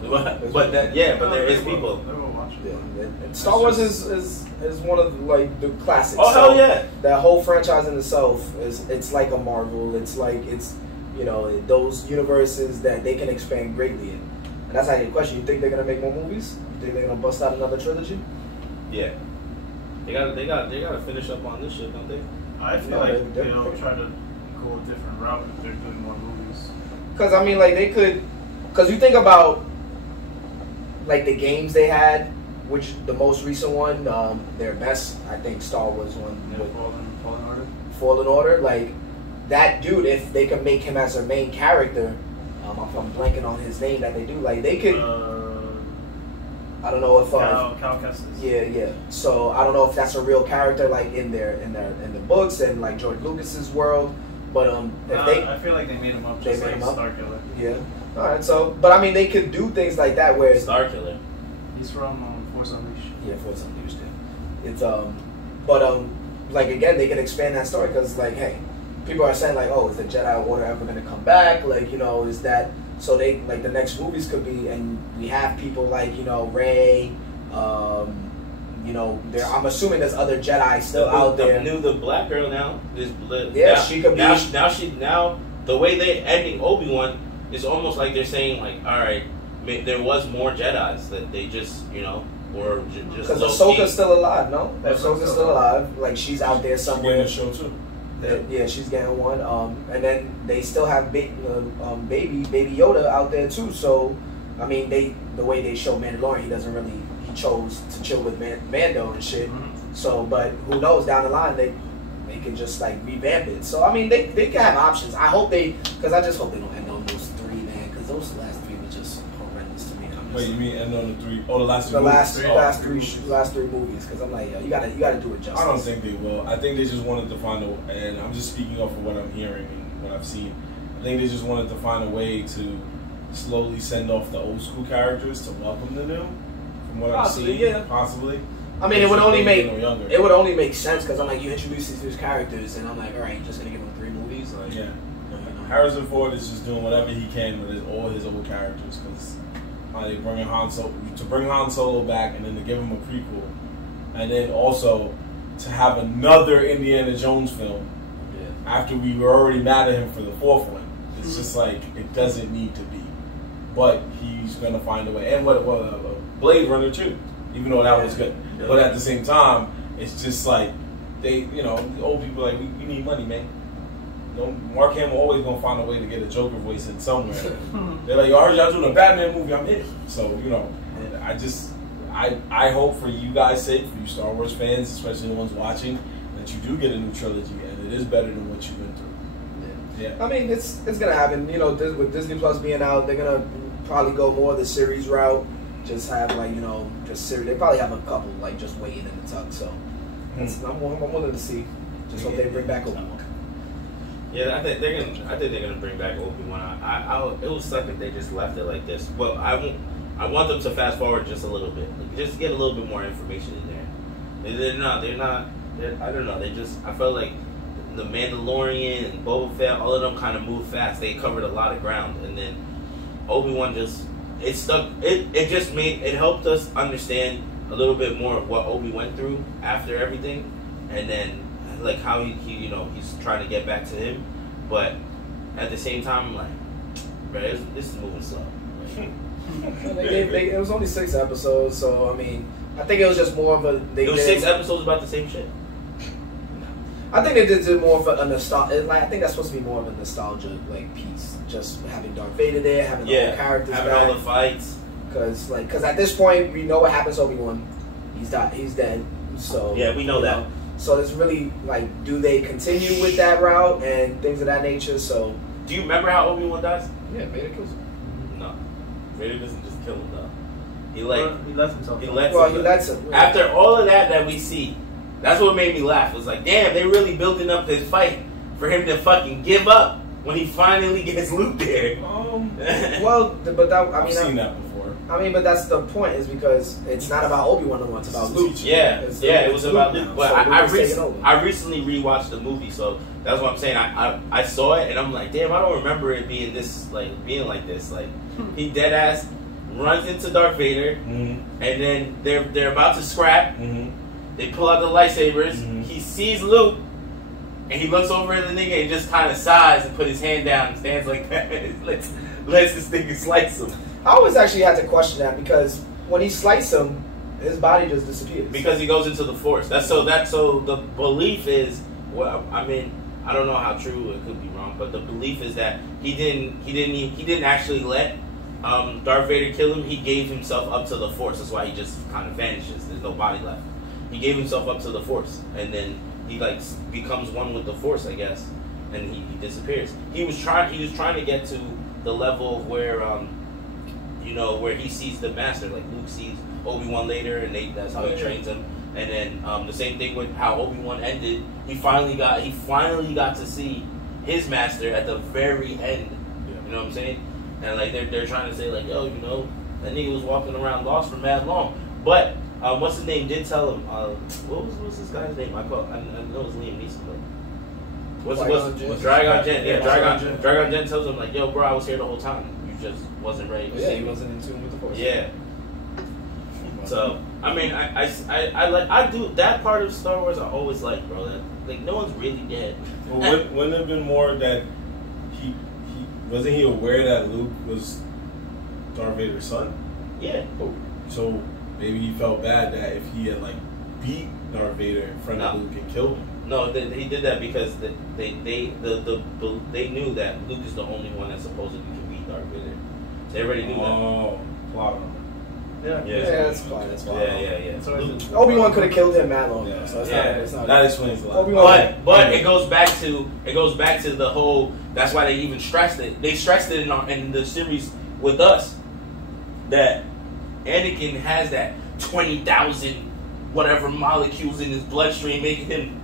But there is people. Everyone watch it. Yeah, and Star Wars is one of like the classics. Oh hell yeah! That whole franchise in itself it's like a Marvel. It's like those universes that they can expand greatly in. And that's how your question. You think they're gonna make more movies? You think they're gonna bust out another trilogy? Yeah. They gotta finish up on this shit, don't they? I feel like they'll try to go a different route if they're doing more movies. Because I mean, like they could. Because you think about like the games they had, which the most recent one, their best, I think, Star Wars one, Fallen Order. Fallen Order. Like that dude, if they could make him as their main character, I'm blanking on his name that they do. Like they could. I don't know if Cal Kestis. Yeah. So I don't know if that's a real character like in the books and like George Lucas's world. But if they, I feel like they made him up just like Starkiller. Yeah. All right. So, but I mean, they could do things like that where Starkiller. He's from Force Unleashed. Yeah, Force Unleashed. Yeah. It's but like again, they can expand that story because like, hey, people are saying like, oh, is the Jedi Order ever going to come back? Like, is that so? They like the next movies could be, and we have people like Rey. I'm assuming there's other Jedi still out there. The black girl now. She could be. Now the way they're ending Obi-Wan is almost like they're saying like, all right, there was more Jedis that they just were just because Ahsoka's still alive. No, Ahsoka's still alive. Like she's out there somewhere. She's getting a show too. Yeah, she's getting one. And then they still have baby Yoda out there too. So I mean, the way they show Mandalorian, he chose to chill with Mando and shit. Mm-hmm. So, but who knows, down the line they can just like revamp it. So I mean, they can have options. I hope because I just hope they don't end on those 3, man, because those last 3 were just horrendous to me. Wait, you mean end on the 3? Oh, the last 3 movies? The last three movies, because I'm like, yo, you gotta do it justice. I don't think they will. I think they just wanted to find and I'm just speaking off of what I'm hearing and what I've seen. I think they just wanted to find a way to slowly send off the old school characters to welcome the new. From what I'm seeing, possibly. I mean, it would only make sense because I'm like, you introduce these new characters, and I'm like, all right, you're just gonna give them 3 movies, like yeah. Harrison Ford is just doing whatever he can with all his old characters because they bring Han Solo back and then to give him a prequel, and then also to have another Indiana Jones film after we were already mad at him for the 4th one. It's just like it doesn't need to be, but he's gonna find a way. And what Blade Runner 2, even though that was good, but at the same time, it's just like they, the old people are like we need money, man. Mark Hamill always gonna find a way to get a Joker voice in somewhere. They're like, I heard y'all doing a Batman movie, I'm in. So I hope for you guys' sake, for you Star Wars fans, especially the ones watching, that you do get a new trilogy and it is better than what you've been through. Yeah. I mean, it's gonna happen. With Disney Plus being out, they're gonna probably go more the series route. Just have just series. They probably have a couple like just waiting in the tuck. So I'm willing to see. Just hope they bring back a. Yeah, I think they're gonna bring back Obi-Wan. It would suck if they just left it like this. But I want them to fast forward just a little bit, like, just get a little bit more information in there. They're not. I don't know. I felt like the Mandalorian and Boba Fett, all of them kind of moved fast. They covered a lot of ground, and then Obi-Wan it stuck. It helped us understand a little bit more of what Obi went through after everything, and then like how he he's trying to get back to him, but at the same time I'm like, bro, this is moving slow. It was only 6 episodes, so I mean, I think it was just more of a. It was 6 episodes about the same shit. I think they did more of a nostalgia. Like, I think that's supposed to be more of a nostalgia piece, just having Darth Vader there, having all the characters, having all the fights. Because at this point we know what happens to Obi-Wan. He's dead. So yeah, we know that. So it's really do they continue with that route and things of that nature? So do you remember how Obi-Wan dies? Yeah, Vader kills him. No, Vader doesn't just kill him though. He lets himself. He lets him. Yeah. After all of that we see, that's what made me laugh. It was like, damn, they really building up this fight for him to fucking give up when he finally gets Luke there. I've seen that before. I mean, but that's the point, is because it's not about Obi-Wan no more, it's about Luke. Yeah, it was about Luke. But so I recently rewatched the movie, so that's what I'm saying. I saw it and I'm like, damn, I don't remember it being like this. Like, he dead ass runs into Darth Vader, and then they're about to scrap. They pull out the lightsabers. He sees Luke, and he looks over at the nigga and just kind of sighs and put his hand down and stands like that. lets this nigga slice him. I always actually had to question that, because when he sliced him, his body just disappears. Because he goes into the Force. So the belief is, well, I mean, I don't know how true, it could be wrong, but the belief is that he didn't actually let Darth Vader kill him. He gave himself up to the Force. That's why he just kind of vanishes. There's no body left. He gave himself up to the Force, and then he becomes one with the Force, I guess, and he disappears. He was trying to get to the level where where he sees the Master, like Luke sees Obi-Wan later, and that's how he trains him. And then the same thing with how Obi-Wan ended. He finally got to see his Master at the very end. You know what I'm saying? And they're trying to say yo, that nigga was walking around lost for mad long, but. What's his name? Did tell him. What was this guy's name? I know it was Liam Neeson. What's Dragon Jen? Yeah, Dragon Jen tells him yo, bro, I was here the whole time. You just wasn't ready. He wasn't in tune with the Force. Yeah. So I mean, I do that part of Star Wars. I always like, bro. That no one's really dead. Well, wouldn't it have been more that he wasn't he aware that Luke was Darth Vader's son? Yeah. So. Maybe he felt bad that if he had beat Darth Vader in front of Luke and killed him. No, he did that because they knew that Luke is the only one that supposedly can beat Darth Vader. They already knew that. Oh, plot. Yeah, that's fine. Yeah. So Obi-Wan could have killed him that long ago. So it's not that explains a lot. But it goes back to the whole. That's why they even stressed it. They stressed it in the series with us that Anakin has that 20,000 whatever molecules in his bloodstream, making him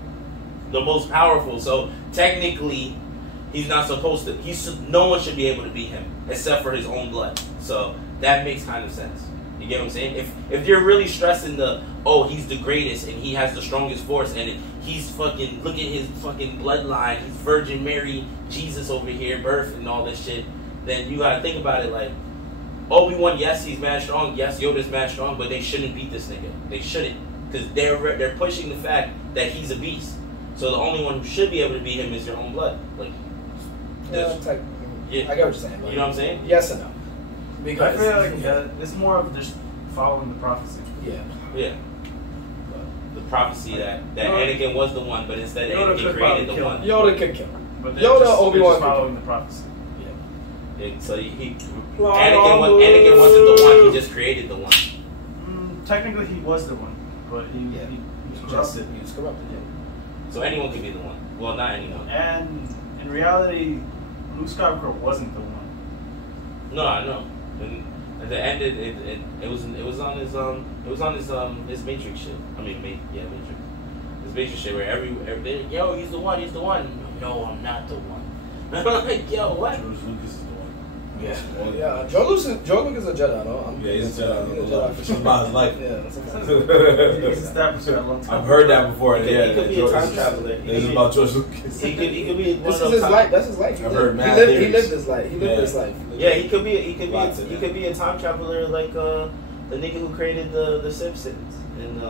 the most powerful. So technically, he's not supposed to. No one should be able to beat him except for his own blood. So that makes kind of sense. You get what I'm saying? If you're really stressing he's the greatest and he has the strongest Force and he's fucking, look at his fucking bloodline, he's Virgin Mary, Jesus over here, birth and all this shit, then you gotta think about it Obi-Wan, yes, he's mad strong. Yes, Yoda's mad strong, but they shouldn't beat this nigga. They shouldn't, because they're pushing the fact that he's a beast. So the only one who should be able to beat him is your own blood. I get what you're saying. You know what I'm saying? Yes and no. Because I feel like it's more of just following the prophecy. Yeah. The prophecy that Anakin was the one, but instead Anakin created the one. Yoda could kill him. But Yoda, Obi-Wan following the prophecy. So Anakin wasn't the one. He just created the one. Technically, he was the one, but he was corrupted. He was corrupted. Yeah. So anyone could be the one. Well, not anyone. And in reality, Luke Skywalker wasn't the one. No, I know. And at the end, it was on his Matrix shit. I mean, Matrix. His Matrix shit where he's the one. No, I'm not the one. I'm like, yo, what? George Lucas is the one. Yeah. Yeah, George Lucas is a Jedi, no? Yeah, he's a Jedi. He's a Jedi for sure. About his life. Yeah, that's what I'm He's established that a long time. I've heard that before. He could- Yeah, he could be a George- time traveler. It's about George Lucas. He could be one This of is those his life. That's his life. I've heard mad He theories. lived his life. He lived Yeah. his life. Yeah, he could be Lots of he that. could be a time traveler like the nigga who created the Simpsons and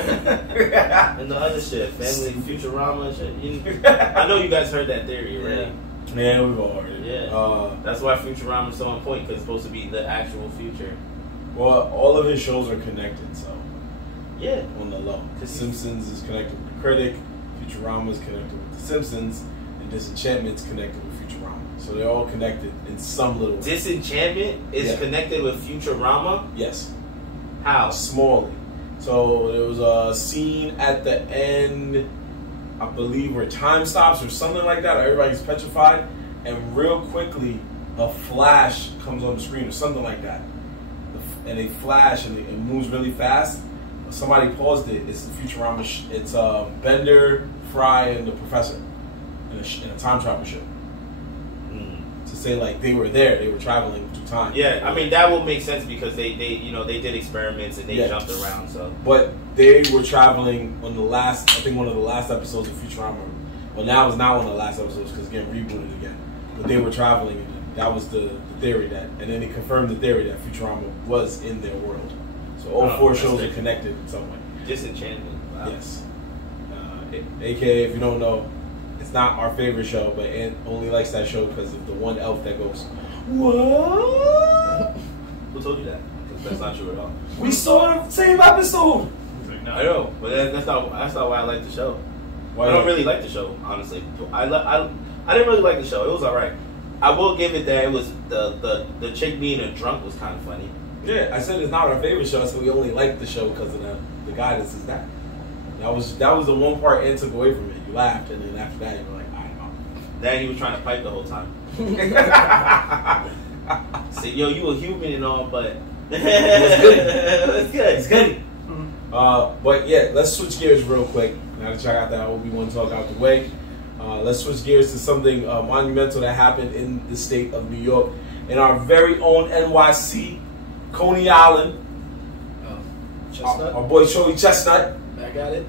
and the other shit, Family Futurama and shit. I know you guys heard that theory already. Yeah, we've all heard it. Yeah. That's why Futurama is so on point, because it's supposed to be the actual future. Well, all of his shows are connected, so Yeah. on the low. The Simpsons is connected with the Critic, Futurama is connected with the Simpsons, and Disenchantment is connected with Futurama. So they're all connected in some little way. Disenchantment is Yeah. connected with Futurama. Yes. How? Smallly. So there was a scene at the end, I believe, where time stops or something like that, or everybody's petrified, and real quickly a flash comes on the screen or something like that. And they flash and it moves really fast. Somebody paused it. It's the Futurama. It's Bender, Fry, and the Professor in a time travel ship. To say like they were there, they were traveling through time. Yeah, I mean that will make sense because they did experiments and they Yeah. jumped around. So But they were traveling on the last, I think one of the last episodes of Futurama. Well, now it's not one of the last episodes because it's getting rebooted again. But they were traveling, and that was the theory that, and then they confirmed the theory that Futurama was in their world. So all Oh, four that's shows great. are connected in some way. Disenchantment. Wow. Yes. AKA, if you don't know, it's not our favorite show, but Ant only likes that show because of the one elf that goes, "What? Who told you that? 'Cause that's not true at all. We saw the same episode." I know, but that's not why I like the show. Why I don't not? really like the show, honestly. I didn't really like the show. It was alright. I will give it that it was the chick being a drunk was kind of funny. Yeah, I said it's not our favorite show, so we only like the show because of the guy that says that. That was the one part Ant took away from it. You laughed, and then after that, you were like, I know. Then he was trying to pipe the whole time. Say, yo, you a human and all, but good. it's good. It's good. But yeah, let's switch gears real quick. Now that y'all got that Obi-Wan talk out the way, let's switch gears to something monumental that happened in the state of New York, in our very own NYC, Coney Island. Chestnut. Our boy Joey Chestnut I got it.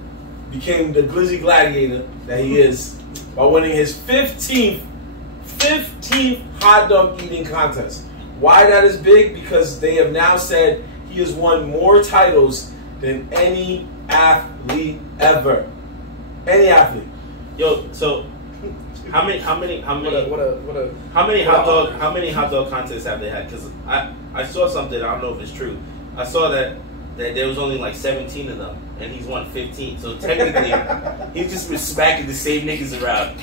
became the Glizzy Gladiator that he is by winning his 15th hot dog eating contest. Why that is big? Because they have now said he has won more titles than any athlete ever. Any athlete. Yo, so how many What a how many hot dog contests have they had? Because I saw something, I don't know if it's true. I saw that there was only like 17 of them, and he's won 15. So technically, he's just been smacking the same niggas around.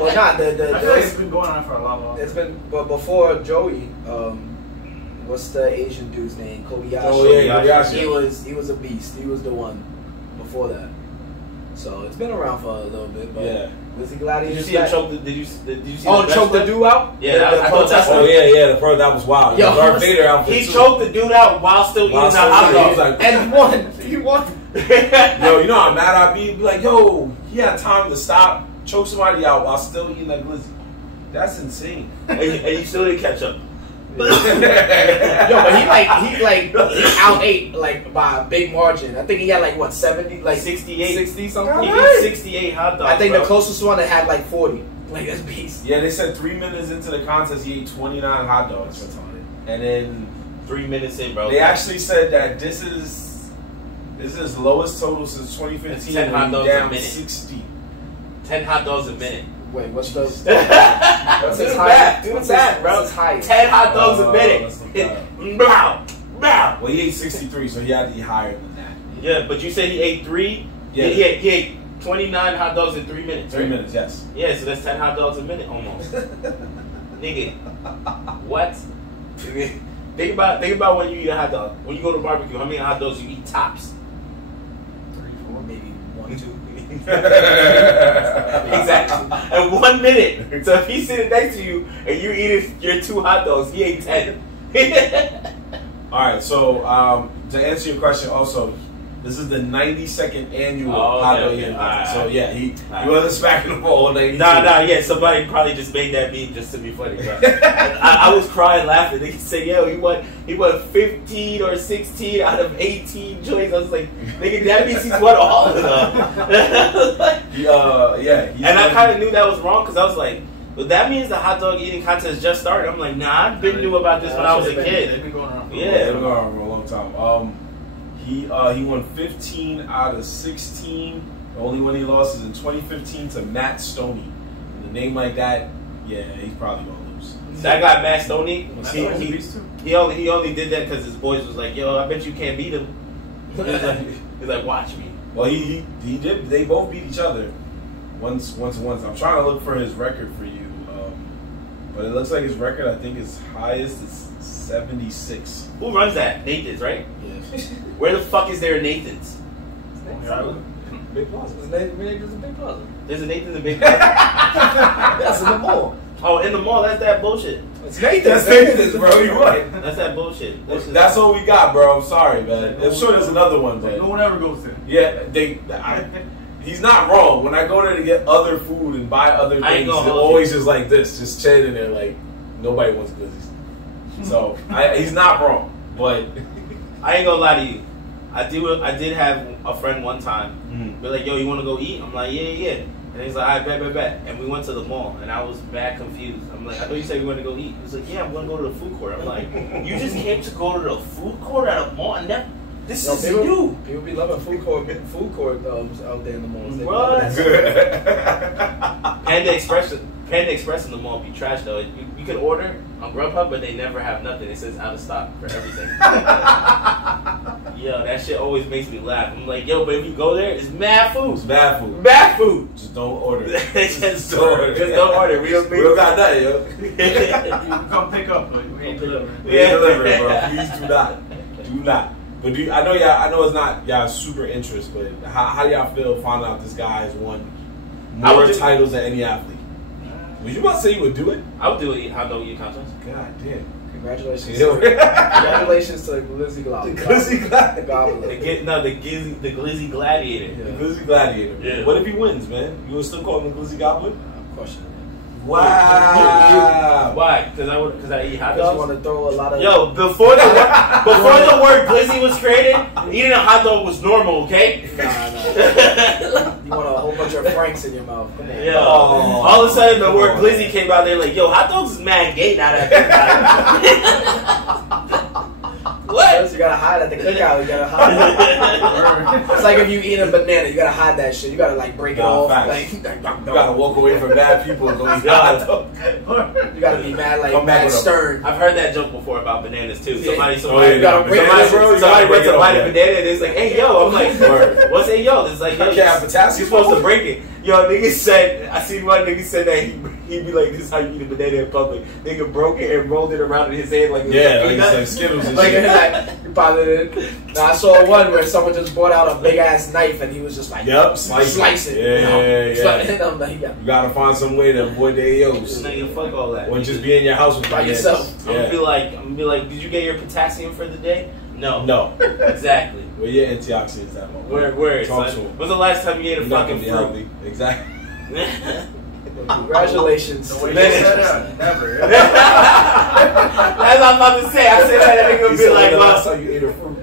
Well, not I feel like it's been going on for a lot longer. It's been, but before Joey, what's the Asian dude's name? Kobayashi. Oh, yeah, Kobayashi. He was a beast. He was the one before that. So it's been around for a little bit, but Yeah. Glizzy Gladiator. Did you see him choke the? Did you see Oh, the choke the best dude out? Yeah, The I thought protester? Oh yeah, the pro that was wild. Yo, Darth Vader outfit He too. choked the dude out while still eating While the still hot eating, he dog. was like, And he won. He won. Yo, you know how mad I'd be? Be like, yo, he had time to stop, choke somebody out while still eating that glizzy. That's insane. and you still didn't catch up. Yo, but he out ate like by a big margin. I think he had like what 70, like 68. 60 something. He ate 68 hot dogs. I think bro. the closest one that had like 40. Like that's beast. Yeah, they said 3 minutes into the contest, he ate 29 hot dogs. And then 3 minutes in, bro. they actually said that this is his lowest total since 2015. It's 10 hot and dogs he's a down minute. 60. 10 hot dogs a minute. Wait, what's the? What's What's his highest? Do What's that, his- bro. what's his highest? 10 hot dogs a that's minute. not Blow, blow. Well, he ate 63, so he had to eat higher than that. Yeah, but you said he ate 3? Yeah. He ate 29 hot dogs in 3 minutes. 3 right? minutes, yes. Yeah, so that's 10 hot dogs a minute almost. Nigga, what? Think about when you eat a hot dog. When you go to barbecue, how many hot dogs you eat tops? 3, 4, maybe 1, 2. Exactly. In 1 minute. So if he's sitting next to you and you eating your 2 hot dogs, he ate 10. All right, so to answer your question, also, This is the 92nd annual Oh, hot okay, dog okay. eating Alright, contest. So alright. yeah, he Alright. wasn't smacking the ball all 92. Yeah. Somebody probably just made that meme just to be funny, bro. I was crying laughing. They say, "Yo, he won 15 or 16 out of 18 joints." I was like, "Nigga, that means he's won all of them." And I kind of knew that was wrong because I was like, "Well, that means the hot dog eating contest just started." I'm like, "Nah, I've been knew about this when I was a They've kid." been going around. Yeah, they've been going on for a long time. He won 15 out of 16. The only one he lost is in 2015 to Matt Stoney. And a name like that, yeah, he's probably gonna lose. That guy Matt Stoney, That's he, always he, beast too. he only did that because his boys was like, "Yo, I bet you can't beat him." He's like, "Watch me." Well, he did. They both beat each other once. I'm trying to look for his record for you, but it looks like his record. I think his highest is 76. Who runs that? Nathan's, right? Yes. Where the fuck is there a Nathan's? Big Plaza. His name is a big plaza. There's a Nathan's in Big Plaza. That's in the mall. Oh, in the mall. That's that bullshit. It's Nathan's. That's Nathan's, bro. You right. That's that bullshit. That's all we got, bro. I'm sorry, man. I'm sure there's another one, No but one ever goes there. yeah, he's not wrong. When I go there to get other food and buy other I ain't things, gonna they're hold always just like this, just chilling there, like nobody wants glizzies. So he's not wrong, but I ain't gonna lie to you. I did have a friend one time be like, "Yo, you want to go eat?" I'm like, "Yeah." And he's like, "I bet." And we went to the mall, and I was bad confused. I'm like, "I thought you said you wanted to go eat." He's like, "Yeah, I'm gonna go to the food court." I'm like, "You just came to go to the food court at a mall, and this is you." People be loving food court out there in the malls. What? Panda Express in the mall be trash though. You can order on Grubhub, but they never have nothing. It says out of stock for everything. Yo, that shit always makes me laugh. I'm like, yo, but if you go there, it's mad food. it's bad food. Bad food. Just don't order. Just don't order. We don't We don't got that, yo. You can come pick up, but we ain't delivering. We ain't delivering, bro. Please do not. But I know it's not y'all super interest, but how do y'all feel finding out this guy has won more titles than any athlete? Was you about to say you would do it? I would do a hot dog eating contest. God damn. Congratulations. Yo. Congratulations to Glizzy Gobbler. The Glizzy Gobbler. Gobbler. The Glizzy Gladiator. Yeah. The Glizzy Gladiator. Yeah. What if he wins, man? You would still call him the Glizzy Gobbler? I'm questioning it. Wow. Why? Because I eat hot I just dogs. want to throw a lot of. Yo, before the word glizzy was created, eating a hot dog was normal, okay? Nah. You want a whole bunch of franks in your mouth. Come on. Yeah. All of a sudden, the word glizzy came out. They're like, "Yo, hot dogs is mad gay now that." What? You gotta hide at the cookout. You gotta hide. It's like if you eat a banana, you gotta hide that shit. You gotta like break it off. facts. Like, You gotta walk away from bad people and go eat hot dog. you gotta be mad like Come back mad with a- stern. I've heard that joke before about bananas too. Yeah. Somebody You gotta break it up, bro. You somebody gotta break went to it bite a up, banana and it's like, "Hey, yo," I'm like, Word. "What's a yo?" It's like, "Yo, I can't have potassium. you're supposed to break it." Yo, nigga said, I seen one nigga said that he'd be like, "This is how you eat a banana in public." Nigga broke it and rolled it around in his hand like it was Yeah, a like peanut. it's like Skittles and Like, shit. you probably did. Now, I saw one where someone just brought out a big ass knife and he was just like, Yep, slice it. Yeah. And I'm like, yeah. You gotta find some way to avoid the AOs. Nigga, fuck all that. Or just be in your house with By bananas. yourself. I'm gonna be like, "Did you get your potassium for the day?" No. No. Exactly. Well, your antioxidants that moment. Where, Talk to son? him. When's the last time you ate a You're not fucking gonna be fruit? healthy. Exactly. Congratulations. The way to you the- said that, never. That's what I'm about to say. I said that nigga gonna be like, the last "Well," time you ate a fruit.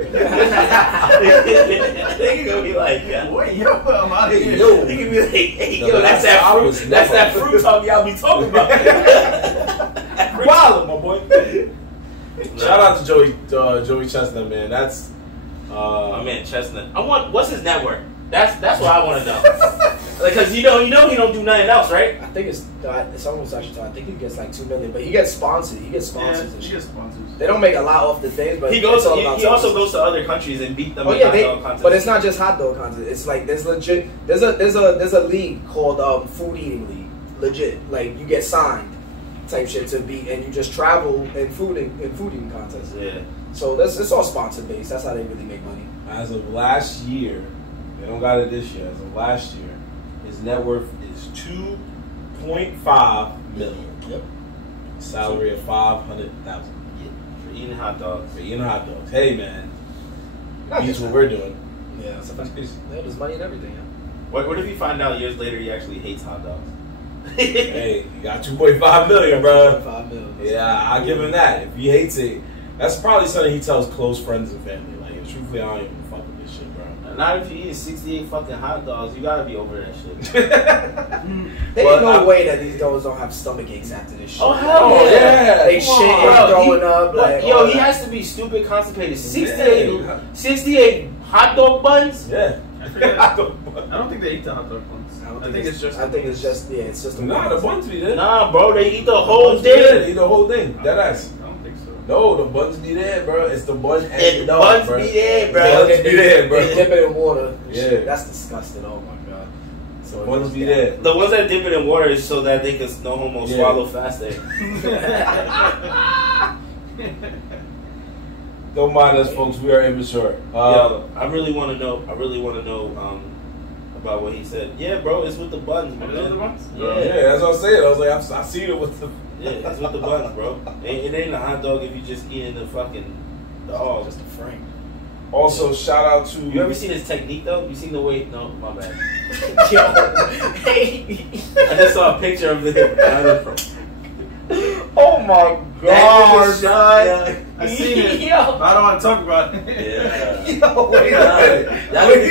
nigga gonna be like, yeah. Wait, yo, I'm out of Hey, here. yo. He can be like, "Hey, No, yo, that's I that fruit. was That's never- that fruit talk y'all be talking about." Wild, my boy. Shout out to Joey Chestnut, man. That's My man Chestnut. What's his network? That's what I want to know. Because you know he don't do nothing else, right? I think it's almost actually. I think he gets like 2 million, but he gets sponsored. He gets Yeah, sponsors. and she shit. gets sponsors. They don't make a lot off the things, but He it's all about He also sponsors. goes to other countries and beat them. Oh in yeah, hot dog contests. but it's not just hot dog contest. It's like there's legit. There's a league called food eating league. Legit, like you get signed type shit to be, and you just travel in food eating contests. Yeah. So it's all sponsor based. That's how they really make money. as of last year. They don't got it this year. As of last year, his net worth is $2.5 million. Yep. Salary of $500,000 For eating hot dogs. for eating hot dogs. Hey man, Not beats just what we're doing. Yeah, there's money in everything. Yeah. What if you find out years later he actually hates hot dogs? Hey, you got 2.5 million, bro. 5 million. Yeah, I'll give him that. If he hates it, that's probably something he tells close friends and family. Like, truthfully, I don't even fuck with this shit, bro. Not if you eat 68 fucking hot dogs. You gotta be over that shit. There Well, ain't no I- way that these girls don't have stomach aches after this shit. Oh, hell Oh, yeah. yeah. They Come shit on, and bro. throwing He- up. Like, Yo, all he that. has to be stupid constipated. 68 Yeah. hot dog buns? Yeah. I forget. I don't think they eat the hot dog buns. I think it's just yeah, it's just Nah, the buns be there. Nah, bro, they eat the The whole buns be there. They thing. eat the whole thing. That ass. I don't think so. No, the buns be there, bro. It's the bun and And the the dog, buns bro. be there, bro. The buns be there, bro. They dip it in water. Yeah. That's disgusting. Oh my god. So The buns be there. The ones that dip it in water is so that they can no homo Yeah. swallow faster. Don't mind us, folks. We are immature. Yo, I really want to know. About what he said. Yeah, bro, it's with the buns, man. It is the buns? Yeah, Yeah, that's what I said. I was like, I seen it with the. yeah, it's with the buns, bro. It ain't a hot dog if you just eating the fucking dog. just a frank. Also, shout out to. You ever seen his technique though? You seen the way? No, my bad. Yo, hey. I just saw a picture of him. Oh my god, son. I seen it. Yo. I don't want to talk about it. Yeah. Yo, wait a minute.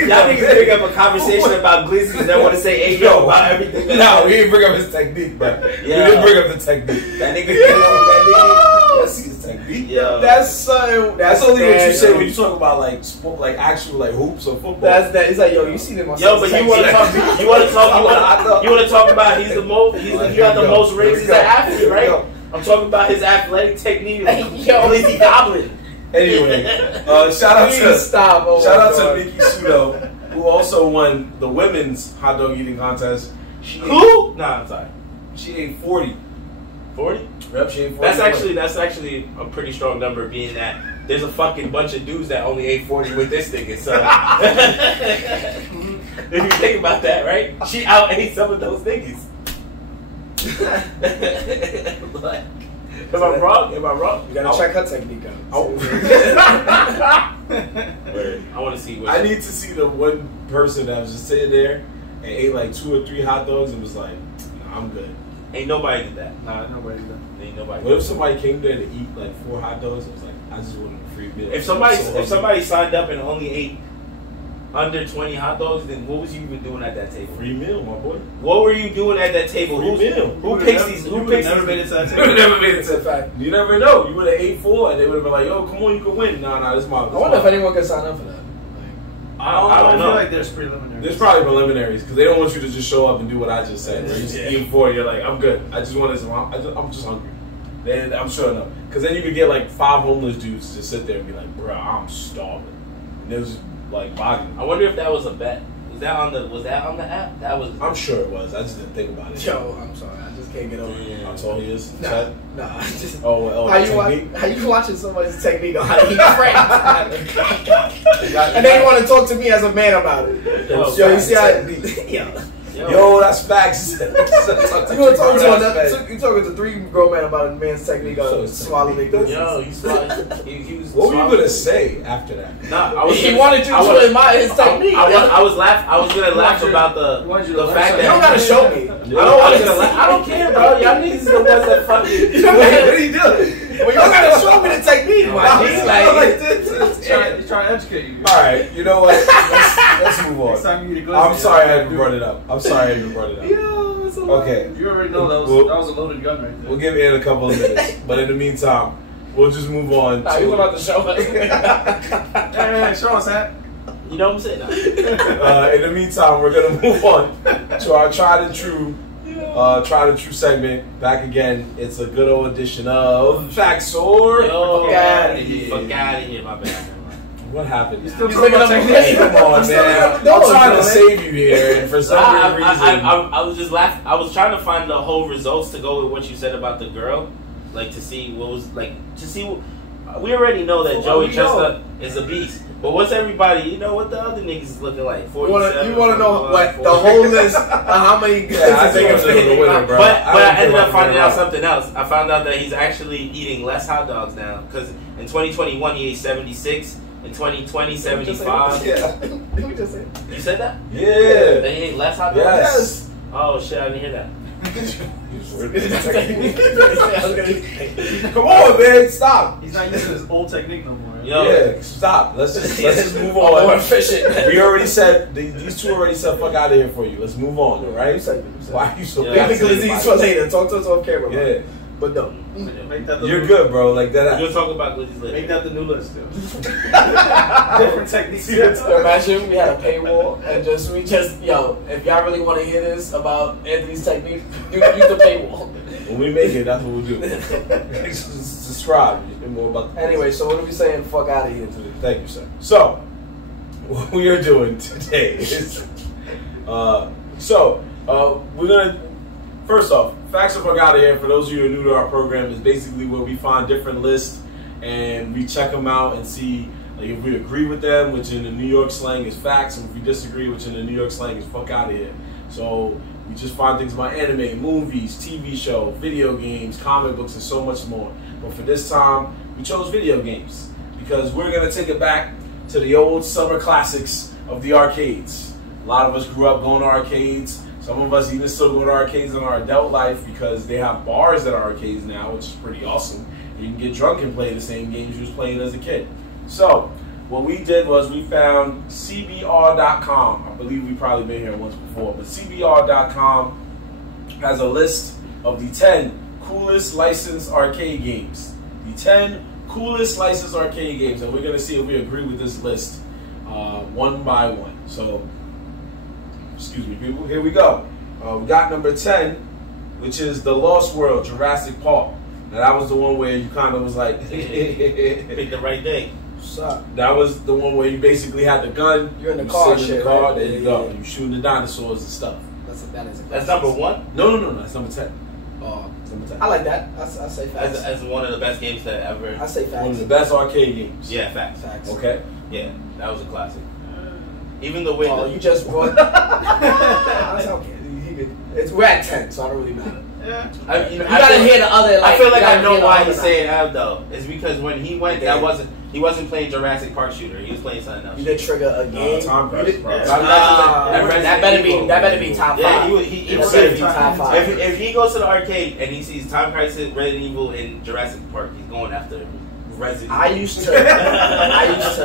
Y'all niggas bring up a conversation about glizzies and then want to say, "Hey, yo," about everything. No, we didn't bring up his technique, bro. We Yeah. didn't bring up the technique. That nigga. That's his technique. Yo. That's only what you bad, say yo. when you talk about like sport, like actual like hoops or football. That's that. He's like, yo, you see them on Yo, but you want to talk? You want to talk? You want to talk about? He's the most. He got the most rings as an athlete, right? I'm talking about his athletic technique. Yo. Glizzy Goblin. Anyway, shout out to Please stop. Oh shout my out God. to Miki Sudo, who also won the women's hot dog eating contest. Who? Nah, I'm sorry. She ate 40. 40. Yep, she ate 40. That's actually a pretty strong number, being that there's a fucking bunch of dudes that only ate 40 with this nigga. So if you think about that, right? She out ate some of those niggas. Like, am I wrong? You gotta check her technique out. Oh. I want to see what. I need to see the one person that was just sitting there and ate like 2 or 3 hot dogs and was like, nah, I'm good. Ain't nobody did that. Nah, nobody did that. Ain't nobody. What if somebody came there to eat like 4 hot dogs? I was like, I just wanted a free meal. If somebody signed up and only ate under 20 hot dogs, then what was you even doing at that table? free meal, my boy. What were you doing at that table? Free meal. Who picks these? Who picks Never these? made it to that You would have table. never made it to the fact. You never know. You would have ate 4 and they would have been like, yo, come on, you can win. Nah, this is my. I wonder if anyone can sign up for that. I I don't feel know. like there's preliminary. There's probably preliminaries because they don't want you to just show up and do what I just said. You're just eating 4, you're like, I'm good. I just wanted some. I'm just hungry. Then I'm sure enough. Because then you could get like 5 homeless dudes to just sit there and be like, bro, I'm starving. And it was just like bogging. I wonder if that was a bet. Was that on the app? That was. I'm sure it was. I just didn't think about it. Yo, I'm sorry, I just can't get over it. How tall he is? Nah, Chad? nah. Just, Oh, how you watching somebody's technique on how to eat friends? And then you want to talk to me as a man about it. Yo, Yo, you see how? Yo, that's facts. You talking to 3 grown men about a man's technique on swallowing their glizzies. Yo, he was. What were you gonna say after that? Nah, I was. He wanted you to admire his technique. I was gonna laugh about the fact that You don't gotta show me. I don't care, bro. Y'all niggas is the ones that fucking. You don't gotta, you doing? well, you don't gotta show me the technique. My G. He's trying to educate you. All right, you know what? Let's move on. Next time you eat a glizzy, I'm sorry I even brought it up. Okay, You already know that was a loaded gun right there. we'll give Ed a couple of minutes, but in the meantime, we'll just move on. Nah, you about to show us. Hey, show us that. You know what I'm saying? In the meantime, we're gonna move on to our tried and true segment. Back again. It's a good old edition of Facts or. Yo, Fuck outta here. Fuck out of here, my bad. What happened? Still He's looking up the Hey, come on, man. I'm trying to save you here, and for some weird reason. I was just laughing. I was trying to find the whole results to go with what you said about the girl, like to see what was like to see. We already know that Joey Chestnut is a beast, but what's everybody? You know what the other niggas is looking like? 47, You want to know 41, what the 40. whole list of how many Yeah, I think I'm the winner, bro. But I ended up finding out something. something else. I found out that he's actually eating less hot dogs now because in 2021 he ate 76. In 2020, 75. Yeah. Did we just say? You said that? Yeah. They hate less hot dogs? Yes. Oh shit, I didn't hear that. Come on, man. Stop. He's not using his old technique no more. Right? Yo. Yeah, stop. Let's just move More on. efficient. We already said these two already said fuck out of here for you. Let's move on, all right? You said. Why are you so Yeah. Leave the glizzies for later. Talk to us off camera. bro. Yeah, But no. Make that the you're new, good, bro. Like that. We'll talk about glitches later. Make that the new list. Different techniques. Imagine we had a paywall and if y'all really want to hear this about Anthony's technique, use the paywall. When we make it, that's what we'll do. Subscribe. You can more about. Anyway, so what are we saying? Fuck out of here today. Thank you, sir. So, what we are doing today is, we're gonna first off, Facts of Fuck Out of Here. For those of you who are new to our program, is basically where we find different lists and we check them out and see like if we agree with them, which in the New York slang is facts, and if we disagree, which in the New York slang is fuck out of here. So we just find things about anime, movies, TV show, video games, comic books, and so much more. But for this time, we chose video games because we're gonna take it back to the old summer classics of the arcades. A lot of us grew up going to arcades. Some of us even still go to arcades in our adult life because they have bars at arcades now, which is pretty awesome. You can get drunk and play the same games you was playing as a kid. So what we did was we found CBR.com. I believe we've probably been here once before, but CBR.com has a list of the 10 coolest licensed arcade games. The 10 coolest licensed arcade games, and we're going to see if we agree with this list one by one. So, excuse me, people, here we go. We got number 10, which is The Lost World, Jurassic Park. Now, that was the one where you kind of was like... Pick the right thing. What's up? That was the one where you basically had the gun. You're in the you car, sit in shit, the car, right? there you Yeah, go. yeah. You shooting the dinosaurs and stuff. That's number one? No, that's number 10. Oh, That's number 10. I like that. I say facts. As one of the best games that ever. I say One of facts. the best arcade games. Yeah, facts. Facts. Okay. Yeah, that was a classic. Even the way Oh, the, you just brought. That's okay. We're at 10, so I don't really matter. Yeah. You gotta hear the other. I feel like you I gotta know hear the why other he's saying that though. It's because when he went, Okay. he wasn't playing Jurassic Park Shooter. He was playing something else. You did trigger a game. Time You Crisis, did- bro. Yeah. That better be top 5. Yeah, he That was better saying be top 5. if he goes to the arcade and he sees Time Crisis, Resident Evil, and Jurassic Park, he's going after Resident Evil. I used to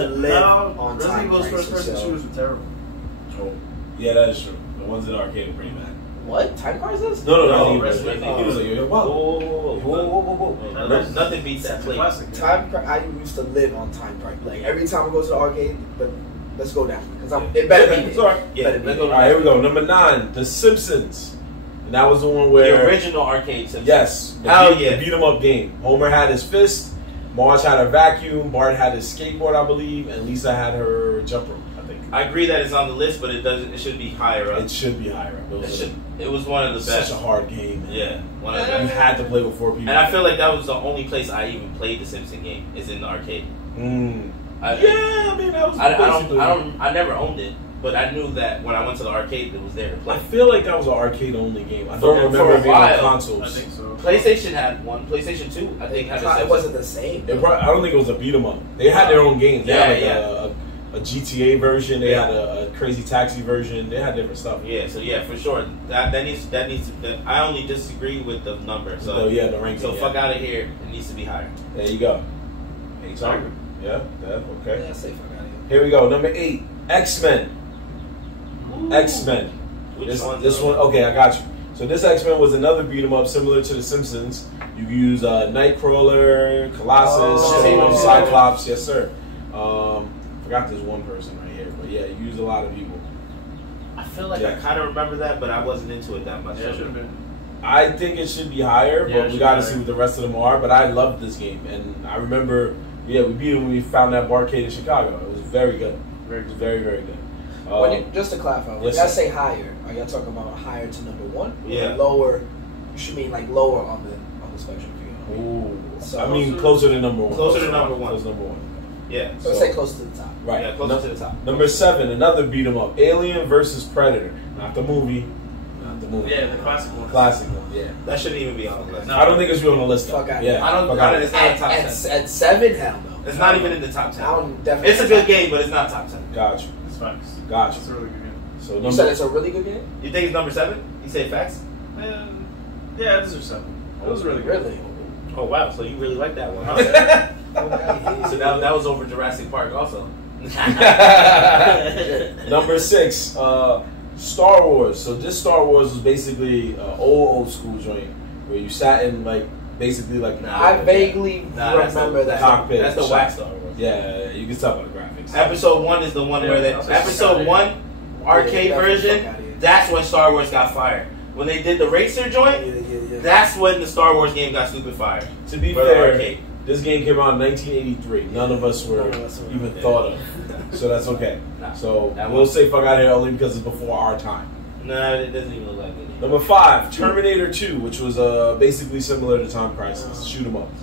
live No, on Resident Time Evil's Crisis. first-person So. shooters were terrible. Oh, yeah, that is true. The ones in the arcade are pretty bad. What? Time Crisis? No, Resident He was like, yo, whoa. Nothing beats that play. Classic. I used to live on Time Crisis. Like every time I go to the arcade, but let's go down because it better be. It's alright. Yeah, Better be. let's go All right, here we go. Number 9, The Simpsons. And that was the one where... The original arcade Simpsons. Yes. Hell yeah. The beat 'em up game. Homer had his fist, Marge had a vacuum, Bart had his skateboard, I believe, and Lisa had her jump rope, I think. I agree that it's on the list, but it should be higher up. It should be higher up. It was one of the Such best. a hard game. Man. Yeah, one of the You best. had to play with 4 people. And I feel like that was the only place I even played the Simpson game is in the arcade. Mm. I mean, that was I never owned it, but I knew that when I went to the arcade, it was there to I play. feel like that was an arcade-only game. I For- don't for remember a it being on while, consoles. I think so. PlayStation had one. PlayStation 2, I think, had a It Simpson. wasn't the same. I don't think it was a beat 'em up. They had their own games. They had Yeah, a GTA version. They Yeah. had a Crazy Taxi version. They had different stuff. Yeah, so yeah, for sure. That needs to. I only disagree with the number. So yeah, the ranking. So yeah. fuck out of here. It needs to be higher. There you go. Hey, Sorry. Yeah, okay. Yeah, say fuck out of here. Here we go. Number 8, X-Men. Ooh. X-Men. Which This one? one. Okay, I got you. So this X-Men was another beat 'em up similar to the Simpsons. You can use Nightcrawler, Colossus, Oh, Storm, yeah. Cyclops. Yes, sir. Forgot there's one person right here, but yeah, you use a lot of people. I feel like Yeah. I kind of remember that, but I wasn't into it that much. Yeah, it should have been. I think it should be higher, Yeah, it but we should got to be see higher. what the rest of them are. But I loved this game, and I remember, we beat it when we found that barcade in Chicago. It was very good. It was very, very good. Just to clarify, when yes, y'all sir. say higher, are y'all talking about higher to number 1? Or Yeah. Lower. You should mean like lower on the spectrum. For you. Ooh. So- I mean, closer to number 1. Closer to number one. Closer to number 1. Yeah. So let's say close to the top. Right. Yeah, closer to the top. Number 7, another beat 'em up. Alien versus Predator. Not the movie. Not the movie. Yeah, the classic one. Classic one. Yeah. That shouldn't even be on the list. No. I don't think it should be on the list. though. Fuck out. Yeah. I don't. Fuck I out. don't. It's not a top 10. At 7, hell no. It's not even in the top 10. I would definitely. It's a good game, but it's not top 10. Got you. It's facts. Got you. It's a really good game. So You said it's a really good game. You think it's number 7? You say facts? Yeah, this is 7. It was really good. Really. Oh wow, so you really like that one, huh? Okay. So that was over Jurassic Park also. Number 6, Star Wars. So this Star Wars was basically an old school joint where you sat in like basically like I vaguely that's remember that. cockpit. That's the whack Star Wars. Yeah, you can tell by the graphics. Episode 1 is the one where Yeah, they episode 1 arcade Yeah, version. That's when Star Wars got fired. When they did the racer joint, Yeah. that's when the Star Wars game got stupid fired. To be For the fair, arcade. this game came out in 1983. None of us were None of us were. even Yeah. thought of. So that's okay. Nah, So that we'll was- say fuck out of here only because it's before our time. Nah, it doesn't even look like it. Number 5, Terminator 2, which was basically similar to Time Crisis, shoot 'em ups.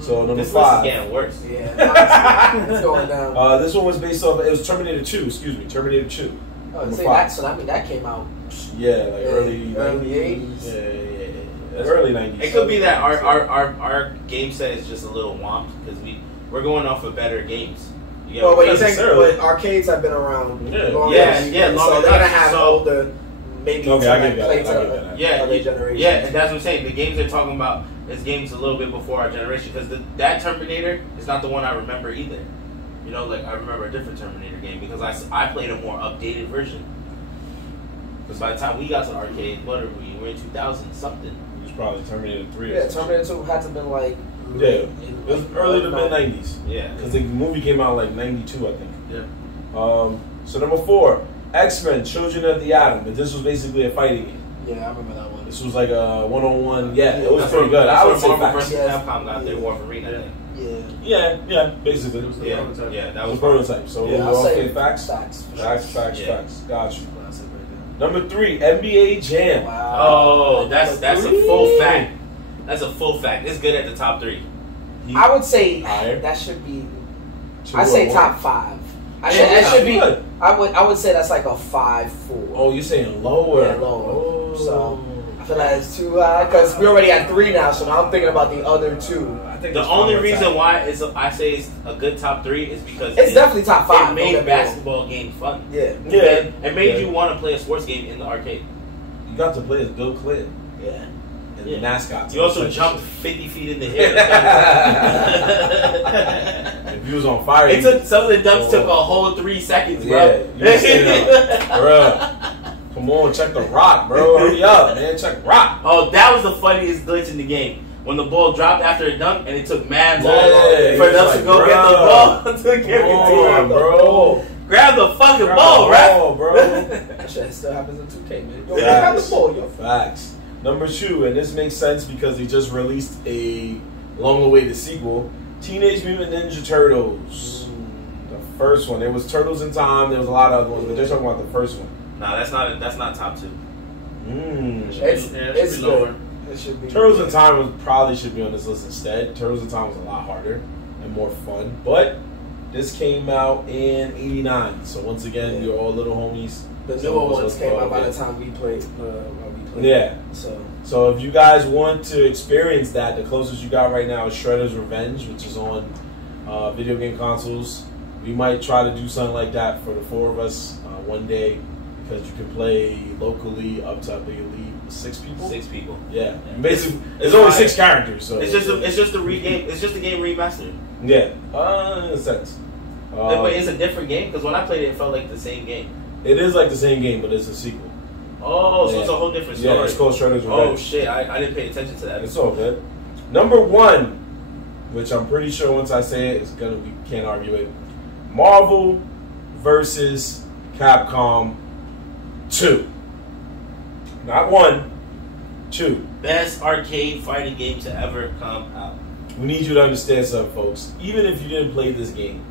So number This list is 5. getting worse. Yeah. It's going down. This one was based off. It was Terminator 2. Excuse me, Terminator 2. Number Say 5. that, so I mean that came out. Yeah, like early early 90s. 80s. Yeah. That's early 90s. It could be that our game set is just a little whomped because we're going off of better games. You know, Well, but you think necessarily. but arcades have been around Yeah. longer Yeah, than you yeah, can, longer so they're gonna than- have so- older, maybe Okay, I give you that, play I give you that. Yeah, other you- generations. yeah, and that's what I'm saying. The games they're talking about is games a little bit before our generation because that Terminator is not the one I remember either. You know, like I remember a different Terminator game because I played a more updated version. Because by the time we got to the arcade, what are we? We're in 2000 something. It was probably Terminator 3. or Yeah, something. Terminator 2 had to have been like Yeah, it was early to mid 90s. Yeah. Because the movie came out like 92, I think. Yeah. So number 4, X-Men: Children of the Atom, but this was basically a fighting game. Yeah, I remember that one. This was like a one-on-one. Yeah, it was That's pretty where- good. That's I where would say Marvel facts. versus Yes. Capcom got their Wolverine. I think. Yeah. Yeah, basically. It was the Yeah, prototype. yeah, that That was was prototype. So Yeah, we're I'll say okay. Facts. Facts. Facts. Yeah. Got you. Classic right there. Number 3, NBA Jam. Wow. Oh, that's a Three. full fact. That's a full fact. It's good at the top 3. I would say Higher. that should be. Two I say or top one. 5. Yeah, That should be. good. I would say that's like a 5-4. Oh, you're saying lower. Yeah, lower. Oh. So I feel like it's too high because we already had 3 now. So now I'm thinking about the other 2. I think The it's only probably reason top. why I say it's a good top 3 is because It's definitely top 5. it don't made get me wrong. basketball game fun. Yeah. Yeah. It made Yeah. you want to play a sports game in the arcade. You got to play as Bill Clinton Yeah. and Yeah. the mascot. You also jumped 50 feet in the air. If you was on fire, It you- took some of the dunks took a whole 3 seconds, bro. Yeah, you was standing like, bro. Come on, check the rock, bro. Hurry up, man. Check rock. Oh, that was the funniest glitch in the game. When the ball dropped after a dunk and it took mad long Yeah, for he them was to like, go get the "Bruh, ball to give Come it to on, him. bro. Grab the fucking Grab ball, the right? ball, bro. That shit still happens in 2K, man. Yo, Facts. grab the ball, yo. Facts. Number 2, and this makes sense because they just released a long-awaited sequel, Teenage Mutant Ninja Turtles. The first one. There was Turtles in Time. There was a lot of other ones, but they're talking about the first one. No, that's not top 2. It's Yeah, it should be lower. good. It should be. Turtles in Time probably should be on this list instead. Turtles in Time was a lot harder and more fun, but this came out in '89. So once again, we were all little homies. The So newer it was ones came out by the okay. time we played. Yeah. So So if you guys want to experience that, the closest you got right now is Shredder's Revenge, which is on video game consoles. We might try to do something like that for the 4 of us one day because you can play locally up to I believe 6 people. 6 people. Yeah. Yeah. Basically, It's there's only fire. 6 characters, so It's just a re-game. It's just a game remastered. yeah. In a sense. But it's a different game because when I played it, it felt like the same game. It is like the same game, but it's a sequel. Oh, so Yeah. it's a whole different story. Yeah, it's called Shredder's Revenge. Oh shit, I didn't pay attention to that. It's all good. Number 1, which I'm pretty sure once I say it, it's gonna we can't argue it. Marvel versus Capcom 2. Not 1, 2. Best arcade fighting game to ever come out. We need you to understand something, folks. Even if you didn't play this game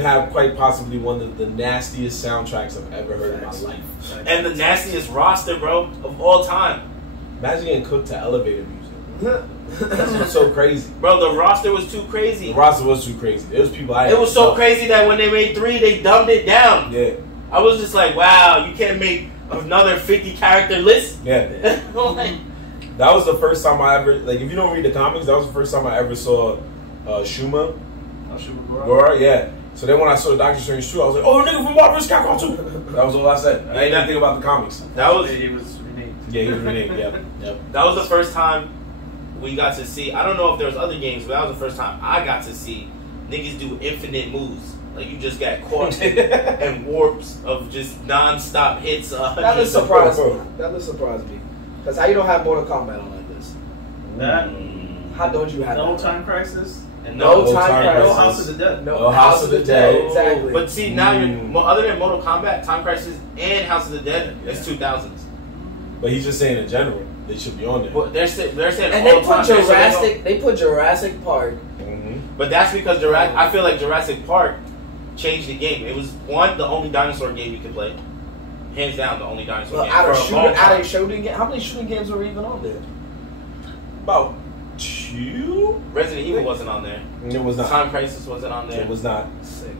had quite possibly one of the nastiest soundtracks I've ever heard in my life. And the nastiest roster, bro, of all time. Imagine getting cooked to elevator music. That's what's so crazy. Bro, the roster was too crazy. The roster was too crazy. There was people I It was so know. crazy that when they made 3, they dumbed it down. Yeah, I was just like, wow, you can't make another 50 character list? yeah. Like, That was the first time I ever, like, if you don't read the comics, that was the first time I ever saw Shuma. Oh, shit with Goro? Goro, yeah. So then when I saw Doctor Strange 2, I was like, oh, nigga from Marvel vs. Capcom 2. That was all I said. I ain't nothing about the comics. That was He was renamed. Yeah, he was renamed. Yep. that was the first time we got to see. I don't know if there was other games, but that was the first time I got to see niggas do infinite moves. Like you just got caught and warps of just non-stop hits. That would surprise me. That would surprise me. Because how you don't have Mortal Kombat on like this? That, How don't you have no that? Time Crisis, and No no, Time no Crisis. House of the Dead. No, House of the Dead. Exactly. But see, now you're other than Mortal Kombat, Time Crisis, and House of the Dead, it's 2000s. But he's just saying in general, they should be on there. But they're saying and all they the time. put They're saying Jurassic. They put Jurassic Park. But that's because I feel like Jurassic Park changed the game. It was the only dinosaur game you could play. Hands down, the only dinosaur game. Out for a long time. of shooting game, how many shooting games were even on there? About 2? Resident Evil wasn't on there. It was not. Time Crisis wasn't on there. It was not. Sick.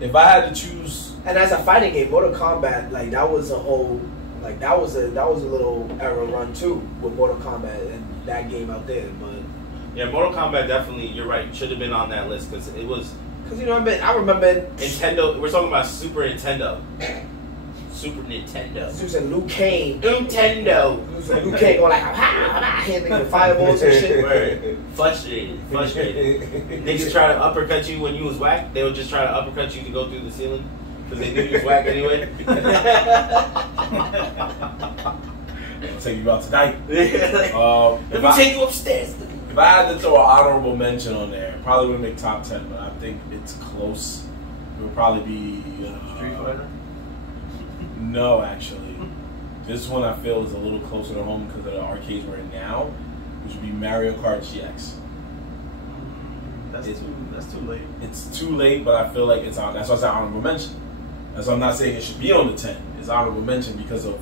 If I had to choose, And as a fighting game, Mortal Kombat, like that was a whole, like that was a little era run too with Mortal Kombat and that game out there. But Yeah, Mortal Kombat definitely. You're right. Should have been on that list because it was because I remember Nintendo. We're talking about Super Nintendo. Super Nintendo. Zeus and Liu Kang. Nintendo. Liu Kang going like hitting the fireballs and shit. Word. Frustrated. Niggas try to uppercut you when you was whack. They would just try to uppercut you to go through the ceiling because they knew you was whack anyway. I'll take you out tonight. Let me take you upstairs. If I had to throw an honorable mention on there, probably would make top 10, but I think it's close. It would probably be Street Fighter. No, actually, this one I feel is a little closer to home because of the arcades we're in now, which would be Mario Kart GX. That's too late. It's too late, but I feel like it's on. That's why I said honorable mention. That's why I'm not saying it should be on the 10. It's honorable mention because of.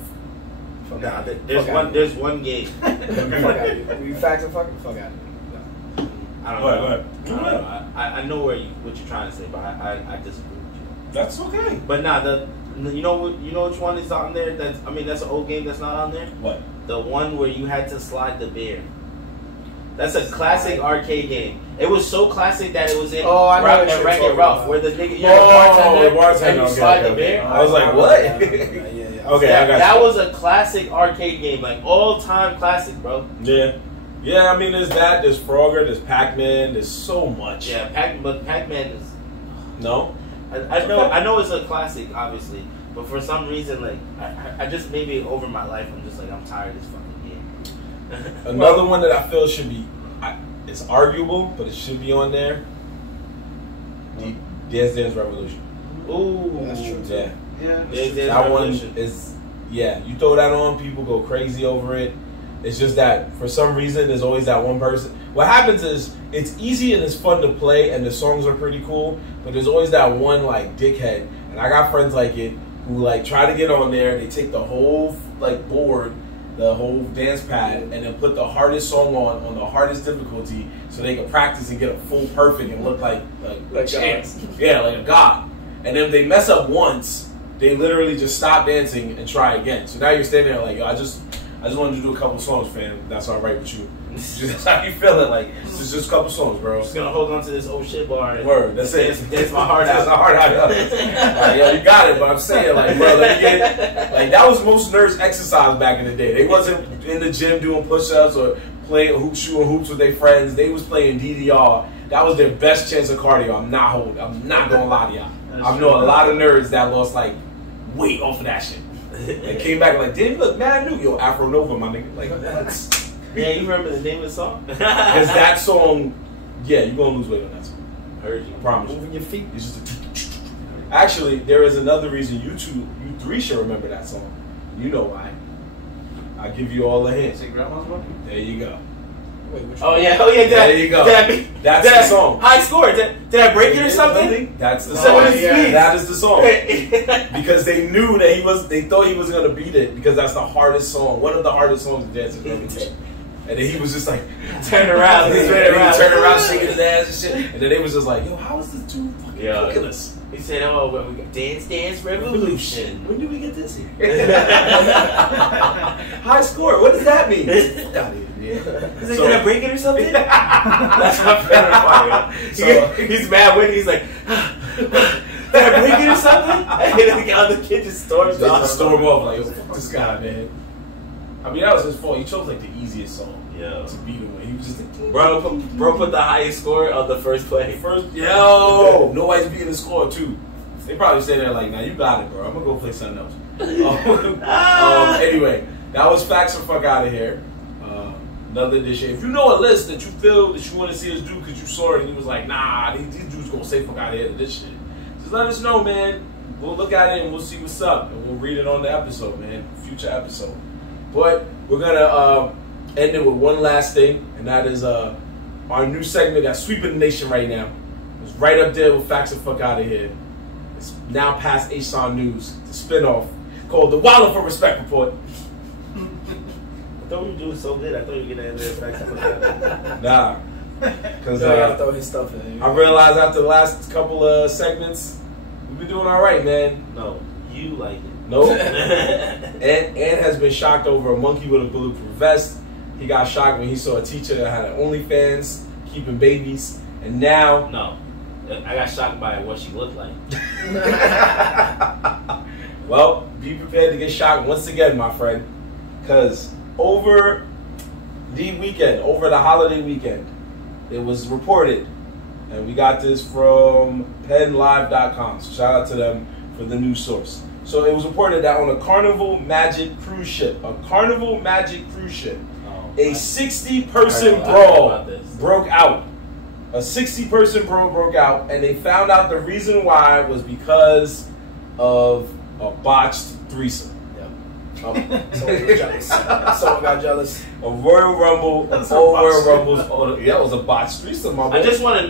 Nah, there's one game. Fuck out of you. You facts fuck out of you. I don't Go know. ahead. I know what you're trying to say, but I disagree with you. That's okay. But nah, you know which one is on there? That's an old game that's not on there. What? The one where you had to slide the bear. That's a classic arcade game. It was so classic that it was in Wreck-It Ralph, where the nigga you're the the bartender bartender. and you slide the bear. I was like, what? Yeah. Okay, I got That you. was a classic arcade game, like all-time classic, bro. Yeah. Yeah, I mean, there's that, there's Frogger, there's Pac-Man, there's so much. Yeah, Pac-Man is. No? I know it's a classic, obviously, but for some reason, like I just maybe over my life, I'm just like I'm tired of this fucking game. Another one that I feel should be, it's arguable, but it should be on there. Dance Dance Revolution. Ooh, That's true, too. Yeah. Yeah. That one is, yeah, you throw that on, people go crazy over it. It's just that for some reason there's always that one person. What happens is it's easy and it's fun to play and the songs are pretty cool, but there's always that one like dickhead, and I got friends like it who like try to get on there. They take the whole like board, the whole dance pad, and then put the hardest song on the hardest difficulty so they can practice and get a full perfect and look like champs. Yeah, like a god. And then if they mess up once, they literally just stop dancing and try again. So now you're standing there like, yo, I just wanted to do a couple songs, fam. That's all right with you. That's how you feeling. Like, it's just a couple songs, bro. I'm just gonna hold on to this old shit bar. And Word, that's it. Dance my heart out. That's my heart out. Like, yo, you got it, but I'm saying, like, bro, let me get, like, that was most nerds' exercise back in the day. They wasn't in the gym doing push-ups or playing shooting hoops with their friends. They was playing DDR. That was their best chance of cardio. I'm not gonna lie to y'all. I know a lot of nerds that lost like weight off of that shit. And came back like, damn, look, man, I knew yo Afro Nova, my nigga. Like, what? Yeah, you remember the name of the song? Because that song, yeah, you're gonna lose weight on that song. Heard you. I promise you. Moving your feet. It's just actually, there is another reason you three should remember that song. You know why? I'll give you all the hints. Say Grandma's Book? There you go. Wait, which Oh one? yeah. There you go. That's the song. High score. Did I break it or something? That's the So song. what is yeah. speed? That is the song. Yeah. Because they knew that they thought he was gonna beat it because that's the hardest song. One of the hardest songs to dance in Revolution. And then he was just like, Turn around, he he's turning around. turned around, shaking his ass and shit. And then they was just like, yo, how is this dude fucking cooking us? He said, "Oh, well, we got Dance Dance Revolution." When did we get this here? High score. What does that mean? Fuck out of here, man. Is he gonna break it or something? That's my favorite part. So- He's mad when he's like, "Did I break it or something?" And the other kid just storms They off. just storm off like, yo, fuck this guy, man. I mean, that was his fault. He chose like the easiest song Yo. to beat him with. He was just like, Bro put the highest score on the first play. yo, nobody's beating the score too. They probably say that like, now you got it, bro. I'm gonna go play something else. Anyway, that was Facts or Fuck Out of Here. Another edition. If you know a list that you feel that you want to see us do because you saw it and you was like, nah, these dudes gonna say fuck out of here to this shit, just let us know, man. We'll look at it and we'll see what's up and we'll read it on the episode, man. Future episode. But we're gonna end it with one last thing, and that is our new segment that's sweeping the nation right now. It's right up there with Facts or Fuck Out of Here. It's now past HSON News, the spinoff called the Wallet for Respect Report. I thought we were doing so good. I thought you were gonna end there. Facts or Fuck Out of Here. Nah, because I gotta throw his stuff in. I realized after the last couple of segments, we've been doing all right, man. No, you like it. Nope. Ant has been shocked over a monkey with a bulletproof vest. He got shocked when he saw a teacher that had an OnlyFans keeping babies, and now No, I got shocked by what she looked like. well, be prepared to get shocked once again, my friend, because over the holiday weekend, it was reported, and we got this from PennLive.com, so shout out to them for the news source. So it was reported that on a Carnival Magic cruise ship, a 60-person brawl broke out. A 60-person brawl broke out, and they found out the reason why was because of a botched threesome. Someone was jealous. Someone got jealous. A Royal Rumble, That's all a Royal botched Rumbles. Yeah, it was a botched threesome, my boy. I just want to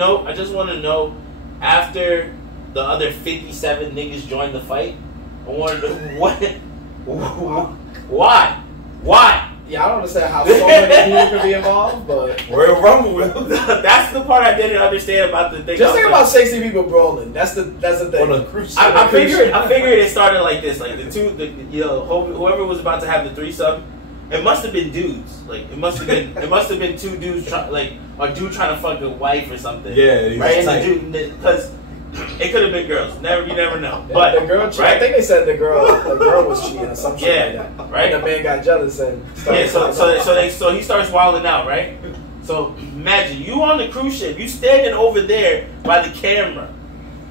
know after the other 57 niggas joined the fight. I want to know why. Yeah, I don't understand how so many people can be involved, but Royal Rumble. That's the part I didn't understand about the thing. just think about 60 people brawling. That's the thing. On a cruise ship. I figured it started like this, like whoever was about to have the threesome, it must have been dudes. Like it must have been two dudes a dude trying to fuck a wife or something. Yeah, right. like, Because it could have been girls. You never know. Yeah, But the girl, right? I think they said the girl was cheating or some shit Yeah, like that. right. And the man got jealous and Yeah, so he starts wilding out, right? So imagine you on the cruise ship, you standing over there by the camera.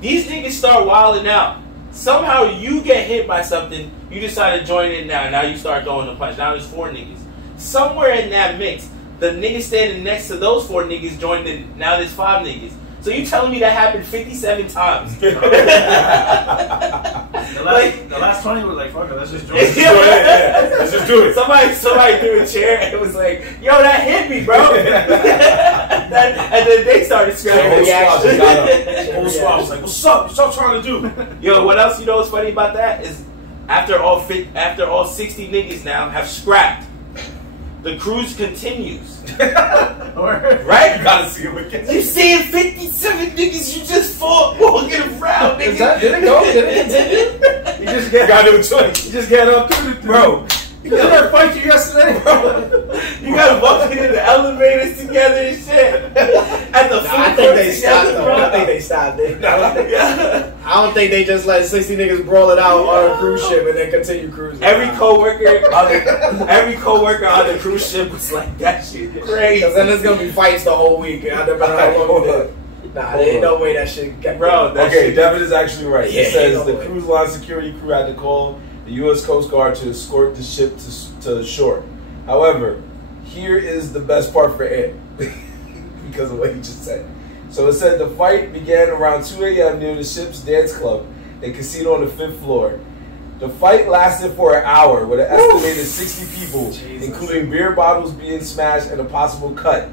These niggas start wilding out. Somehow you get hit by something. You decide to join in now. Now you start throwing the punch. Now there's 4 niggas. Somewhere in that mix, the niggas standing next to those 4 niggas joined in. Now there's 5 niggas. So you telling me that happened 57 times? The last 20 was like, fuck it, let's just join. Let's just do it. Somebody threw a chair and was like, "Yo, that hit me, bro!" and then they started The screaming. whole squad just got up. The Yeah. whole squad was like, "What's up? What y'all trying to do?" Yo, what else you know what's funny about that is after all 60 niggas now have scrapped, the cruise continues. Right? You gotta see him again. You seeing 57 niggas you just fought walking around, Is nigga. that, did it go? Did it continue? You just You get gotta do a choice. you just get up, Bro, You got that fight you yesterday, bro. You guys walking in the elevators together and shit. At the Nah, I food think court they stopped together, though. bro. I think they stopped it. Yeah. I don't think they just let 60 niggas brawl it out on a cruise ship and then continue cruising. Every coworker on the cruise ship was like, that shit crazy. Because then there's going to be fights the whole week. I don't know how long it is. Nah, there ain't no way that shit got Bro, that okay, shit- Devin is actually right. Yeah, He says no the way. cruise line security crew had to call the U.S. Coast Guard to escort the ship to shore. However, here is the best part for Ed because of what he just said. So it said the fight began around 2 a.m. near the ship's dance club, a casino on the 5th floor. The fight lasted for an hour with an estimated 60 people, Jesus. including beer bottles being smashed and a possible cut.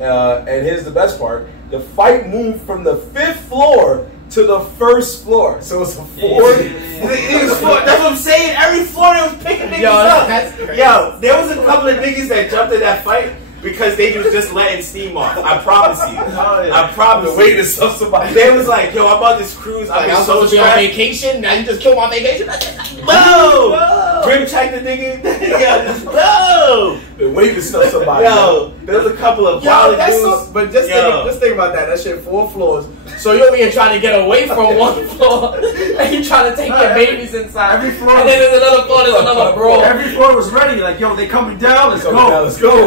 And here's the best part. The fight moved from the 5th floor to the first floor. So it's a four. That's what I'm saying. Every floor they was picking niggas up. That's crazy. Yo, there was a couple of niggas that jumped in that fight because they was just letting steam off. I promise you. I promise. The way to stuff somebody. They was like, yo, I'm on this cruise. Like, I I'm was so supposed to be on stressed. vacation. Now you just killed my vacation. No! Grim check the nigga. Yo, no! The way to stuff somebody. Yo, there was a couple of Yo, wild that's dudes. so, but just Yo. think about that. That shit 4 floors. So you're over here trying to get away from one floor, and you trying to take your babies inside. Every floor. And then there's another floor. There's another bro. Every floor was ready. Like, yo, they coming down. Let's go. Let's go.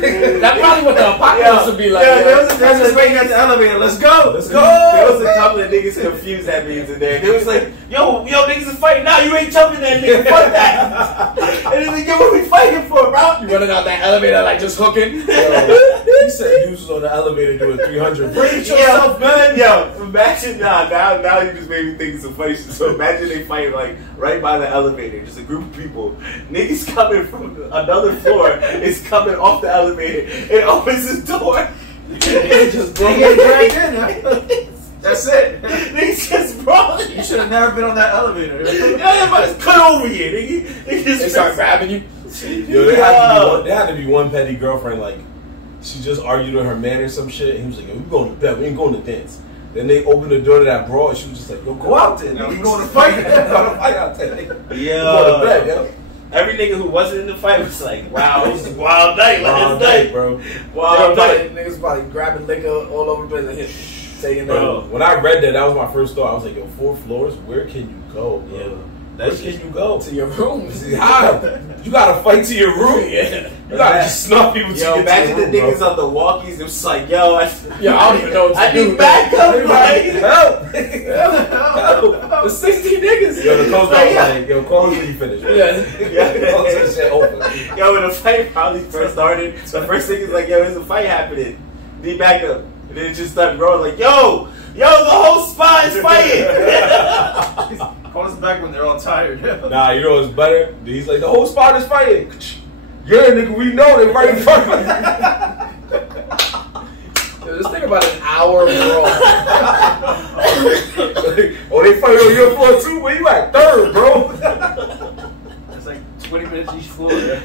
That's probably what the apocalypse would be like. Yeah, yo. They're just waiting at the elevator. Let's go. Let's go. There was a couple of niggas confused that means in there. They was like, yo, niggas is fighting now. You ain't jumping that nigga. Fuck that. And they're like, yo, what we fighting for, bro? You running out that elevator like just hooking. He said he was on the elevator doing 300. Brace yourself, man. Yo, imagine now you just made me think of some funny shit. So imagine they fighting like right by the elevator, just a group of people. Niggas coming from another floor is coming off the elevator and opens the door. Just They get dragged in. That's it. Niggas just brawling. You should have never been on that elevator. Yeah, everybody's cut over here, nigga. They start grabbing you. Yo, there had to be one petty girlfriend, like, she just argued with her man or some shit, and he was like, yo, we going to bed, we ain't going to dance. Then they opened the door to that brawl, and she was just like, yo, go out there. No, nigga. we going to fight. We going to fight out there, nigga. We Yo. going to bed, yo. Every nigga who wasn't in the fight was like, wow, this is a wild night, Wild last night. night, bro. Wild night. Niggas probably grabbing liquor all over the place and hit, taking Bro, them. when I read that was my first thought. I was like, yo, 4 floors? Where can you go, bro? Yeah. Where That's can you go? To your room. How? You gotta fight to your room. Yeah. You gotta just snuff people to Yo, get imagine to the your room, niggas on the walkies. It was like, yo, I don't even know what to I do. need backup, Everybody, like. help! The 60 niggas. Yo, the coach Like, was like, yo, call us when you finish. Yeah. Call us when shit over. Yo, when the fight probably first started, the first thing is like, yo, there's a fight happening. Need backup. And then it just started growing like, yo, the whole spot is fighting. Call us back when they're all tired. Nah, you know what's better? He's like, the whole spot is fighting. Yeah, nigga, we know they right in front of us. Yo, just think about an hour brawl. Oh, they fighting on your floor too? Where you at? Third, bro. It's like 20 minutes each floor. Yeah.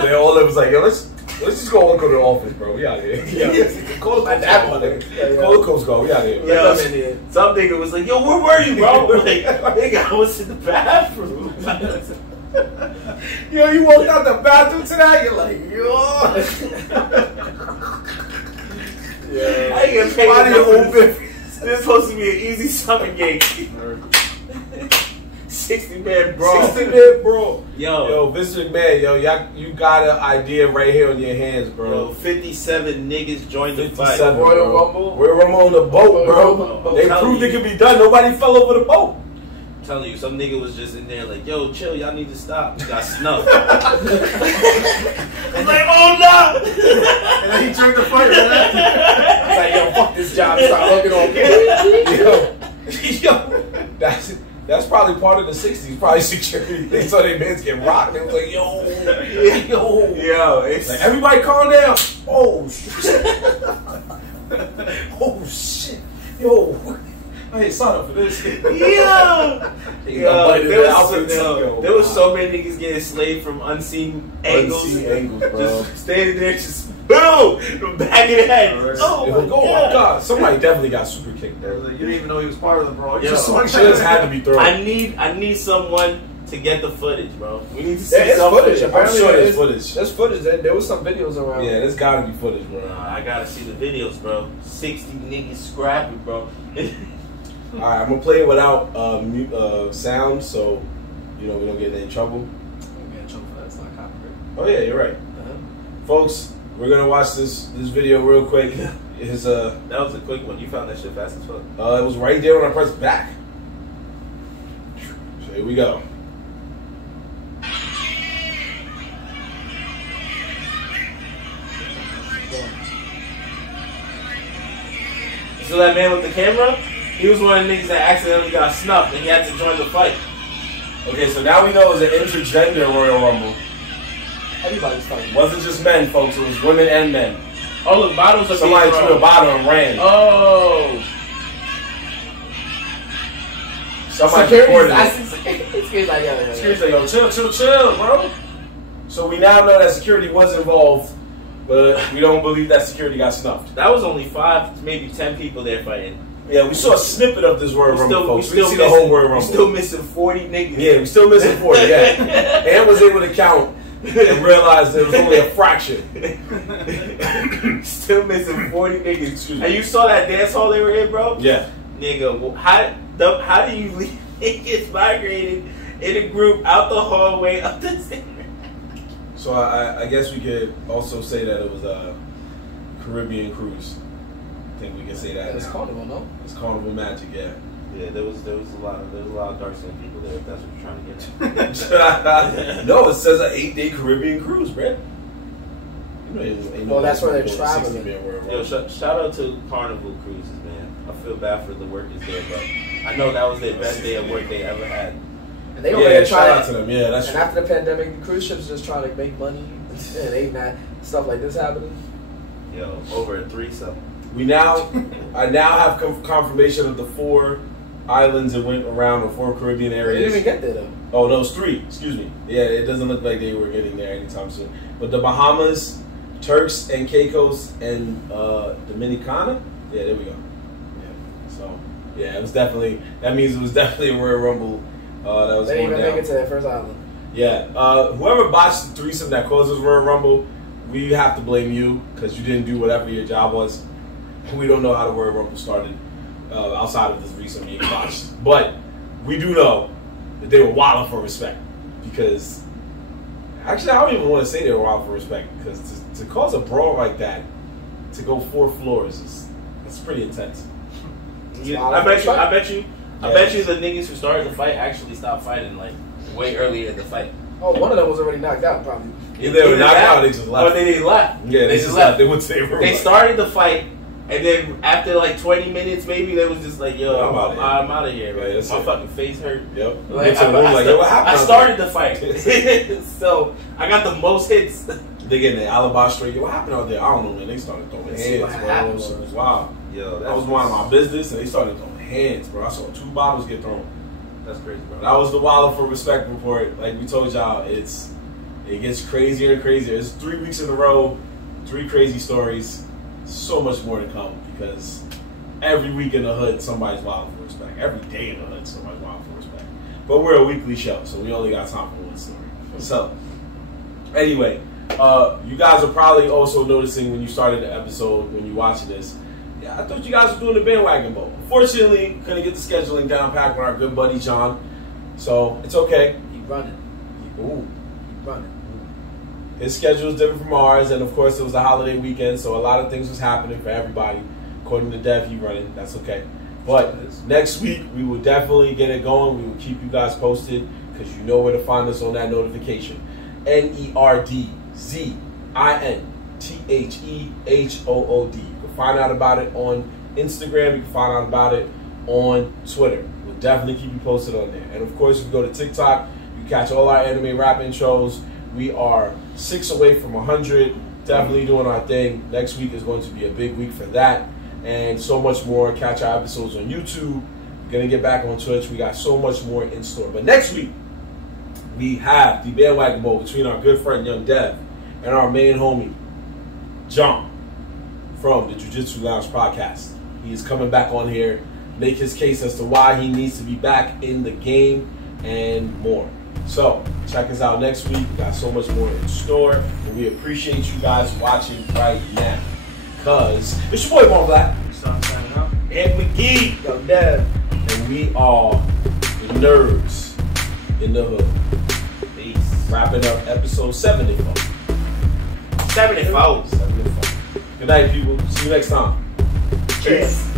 They all of us like, yo, let's just go to the office, bro. We out here. Yeah. Call the Like coach, that go, one. nigga. Call the coach, go. We out here. Yo, Let them in here. some nigga was like, yo, where were you, bro? Like, nigga, I was in the bathroom. Yo, you walked out the bathroom today? You're like, yo. Yeah. I ain't gonna pay Why do you open? This is supposed to be an easy summer game. 60-man brawl. 60-man brawl. Yo. Yo, Vince McMahon, yo, you got an idea right here on your hands, Yo, bro. 57 niggas joined the fight. 57, Royal bro. Rumble? Royal Rumble on the boat, bro. Royal Rumble. They proved it could be done. Nobody fell over the boat. I'm telling you, some nigga was just in there like, yo, chill, y'all need to stop. You got snuffed. It's like, oh no! And then he turned the fight right It's like, yo, fuck this job. Start looking on Yo, that's probably part of the 60s. Probably security. They saw their mans get rocked. They was like, yo. Yo, it's Like, everybody calm down. Oh, shit. Oh, shit. Yo. I ain't signed up for this. Yo, there was so many niggas getting slayed from unseen angles. Unseen angles, bro. Just standing there, just boom, from back of the head. Oh Yo, my oh my God. Somebody definitely got super kicked there. there. You didn't even know he was part of the brawl. You Yo, just saw Shit had to be thrown. I need someone to get the footage, bro. We need to see There's some footage. I'm Apparently sure there's there's footage. There's footage. There was some videos around. Yeah, there's gotta be footage, bro. I gotta see the videos, bro. 60 niggas scrapping, bro. Alright, I'm gonna play it without sound, so we don't get in trouble. That's not copyright. Oh yeah, you're right, folks. We're gonna watch this video real quick. It's That was a quick one. You found that shit fast as fuck. it was right there when I pressed back. So here we go. So that man with the camera, he was one of the niggas that accidentally got snuffed and he had to join the fight. Okay, so now we know it was an intergender Royal Rumble. Everybody's fighting. It wasn't just men, folks. It was women and men. Oh, the bottles are Somebody being threw thrown. a bottle and ran. Oh. Somebody reported I it. see security's like, yeah. Security's like, yo, chill, bro. So we now know that security was involved, but we don't believe that security got snuffed. That was only 5, maybe 10 people there fighting. Yeah, we saw a snippet of this Royal Rumble, folks. We didn't see the missing- whole Royal Rumble. We still missing 40 niggas. Yeah, we still missing 40, yeah. And was able to count and realize there was only a fraction. Still missing 40 niggas. Excuse me. And you saw that dance hall they were in, bro? Yeah. Nigga, how do you leave niggas migrated in a group out the hallway up the stairs? So I guess we could also say that it was a Caribbean cruise. I think we can say that. It's now. Carnival, no? It's Carnival Magic, yeah. Yeah, there was a lot of dark skinned people there. If that's what you're trying to get. No, it says an 8-day Caribbean cruise, bruh. You know, ain't Well, that's where they're going to traveling. 60 Royal Yo, Rumble. shout out to Carnival Cruises, man. I feel bad for the workers there, but I know that was their best day of work they ever had. And they over Yeah, there shout out trying to them. Yeah, that's and true. after the pandemic, the cruise ships just trying to make money and ain't that stuff like this happening. Yo, over a threesome. I now have confirmation of the 4 islands that went around, or 4 Caribbean They areas. didn't even get there though. Oh, no, it's 3. Excuse me. Yeah, it doesn't look like they were getting there anytime soon. But the Bahamas, Turks and Caicos, and Dominicana. Yeah, there we go. Yeah. So, yeah, it was definitely. That means it was definitely a Royal Rumble that was They going didn't even down. make it to their first island. Yeah. Whoever botched the threesome that caused this Royal Rumble, we have to blame you because you didn't do whatever your job was. We don't know how the Royal Rumble started outside of this threesome being botched, but we do know that they were wilding for respect because actually I don't even want to say they were wilding for respect because to cause a brawl like that, to go 4 floors it's pretty intense. I bet you Yeah. the niggas who started the fight actually stopped fighting like way earlier in the fight. Oh, one of them was already knocked out probably. Either they were knocked that, out, or they just left. Or they left. Yeah, they just left. They went to their room. They started the fight, and then after like 20 minutes, maybe they was just like, "Yo, I'm out of here, Yeah, man. that's My it. fucking face hurt." Yep. Like, Went to the room like, yo, what happened? I started the fight, so I got the most hits. They get in the alibi straight. Yo, what happened out there? I don't know, man. They started throwing Let's see hands, what bro. happened. It was wild. Yo, That was one of my business, and they started throwing hands, bro. I saw 2 bottles get thrown. That's crazy, bro. That was the Wilder for Respect report. Like we told y'all, it gets crazier and crazier. It's 3 weeks in a row, 3 crazy stories. So much more to come because every week in the hood, somebody's wilding for respect. Every day in the hood, somebody's wilding for respect. But we're a weekly show, so we only got time for 1 story. So, anyway, you guys are probably also noticing when you started the episode, when you're watching this, yeah, I thought you guys were doing the bandwagon boat. Unfortunately, couldn't get the scheduling down pat with our good buddy John. So, it's okay. Keep running. Ooh. Keep running. His schedule is different from ours, and of course, it was a holiday weekend, so a lot of things was happening for everybody. According to Dev, he running. That's okay. But next week, we will definitely get it going. We will keep you guys posted because you know where to find us on that notification. NERDZINTHEHOOD. You can find out about it on Instagram. You can find out about it on Twitter. We'll definitely keep you posted on there. And of course, if you go to TikTok, you catch all our anime rap intros. We are 6 away from 100. Definitely doing our thing. Next week is going to be a big week for that. And so much more. Catch our episodes on YouTube. We're going to get back on Twitch. We got so much more in store. But next week, we have the bandwagon bowl between our good friend Young Dev and our main homie, John, from the Jiu-Jitsu Lounge podcast. He is coming back on here, make his case as to why he needs to be back in the game and more. So, check us out next week. We got so much more in store. And we appreciate you guys watching right now. Because it's your boy, Bon Black. Stop signing out. And McGee. Yo, Dev. And we are the nerds in the hood. Peace. Wrapping up episode 74. 74. 74. Good night, people. See you next time. Cheers.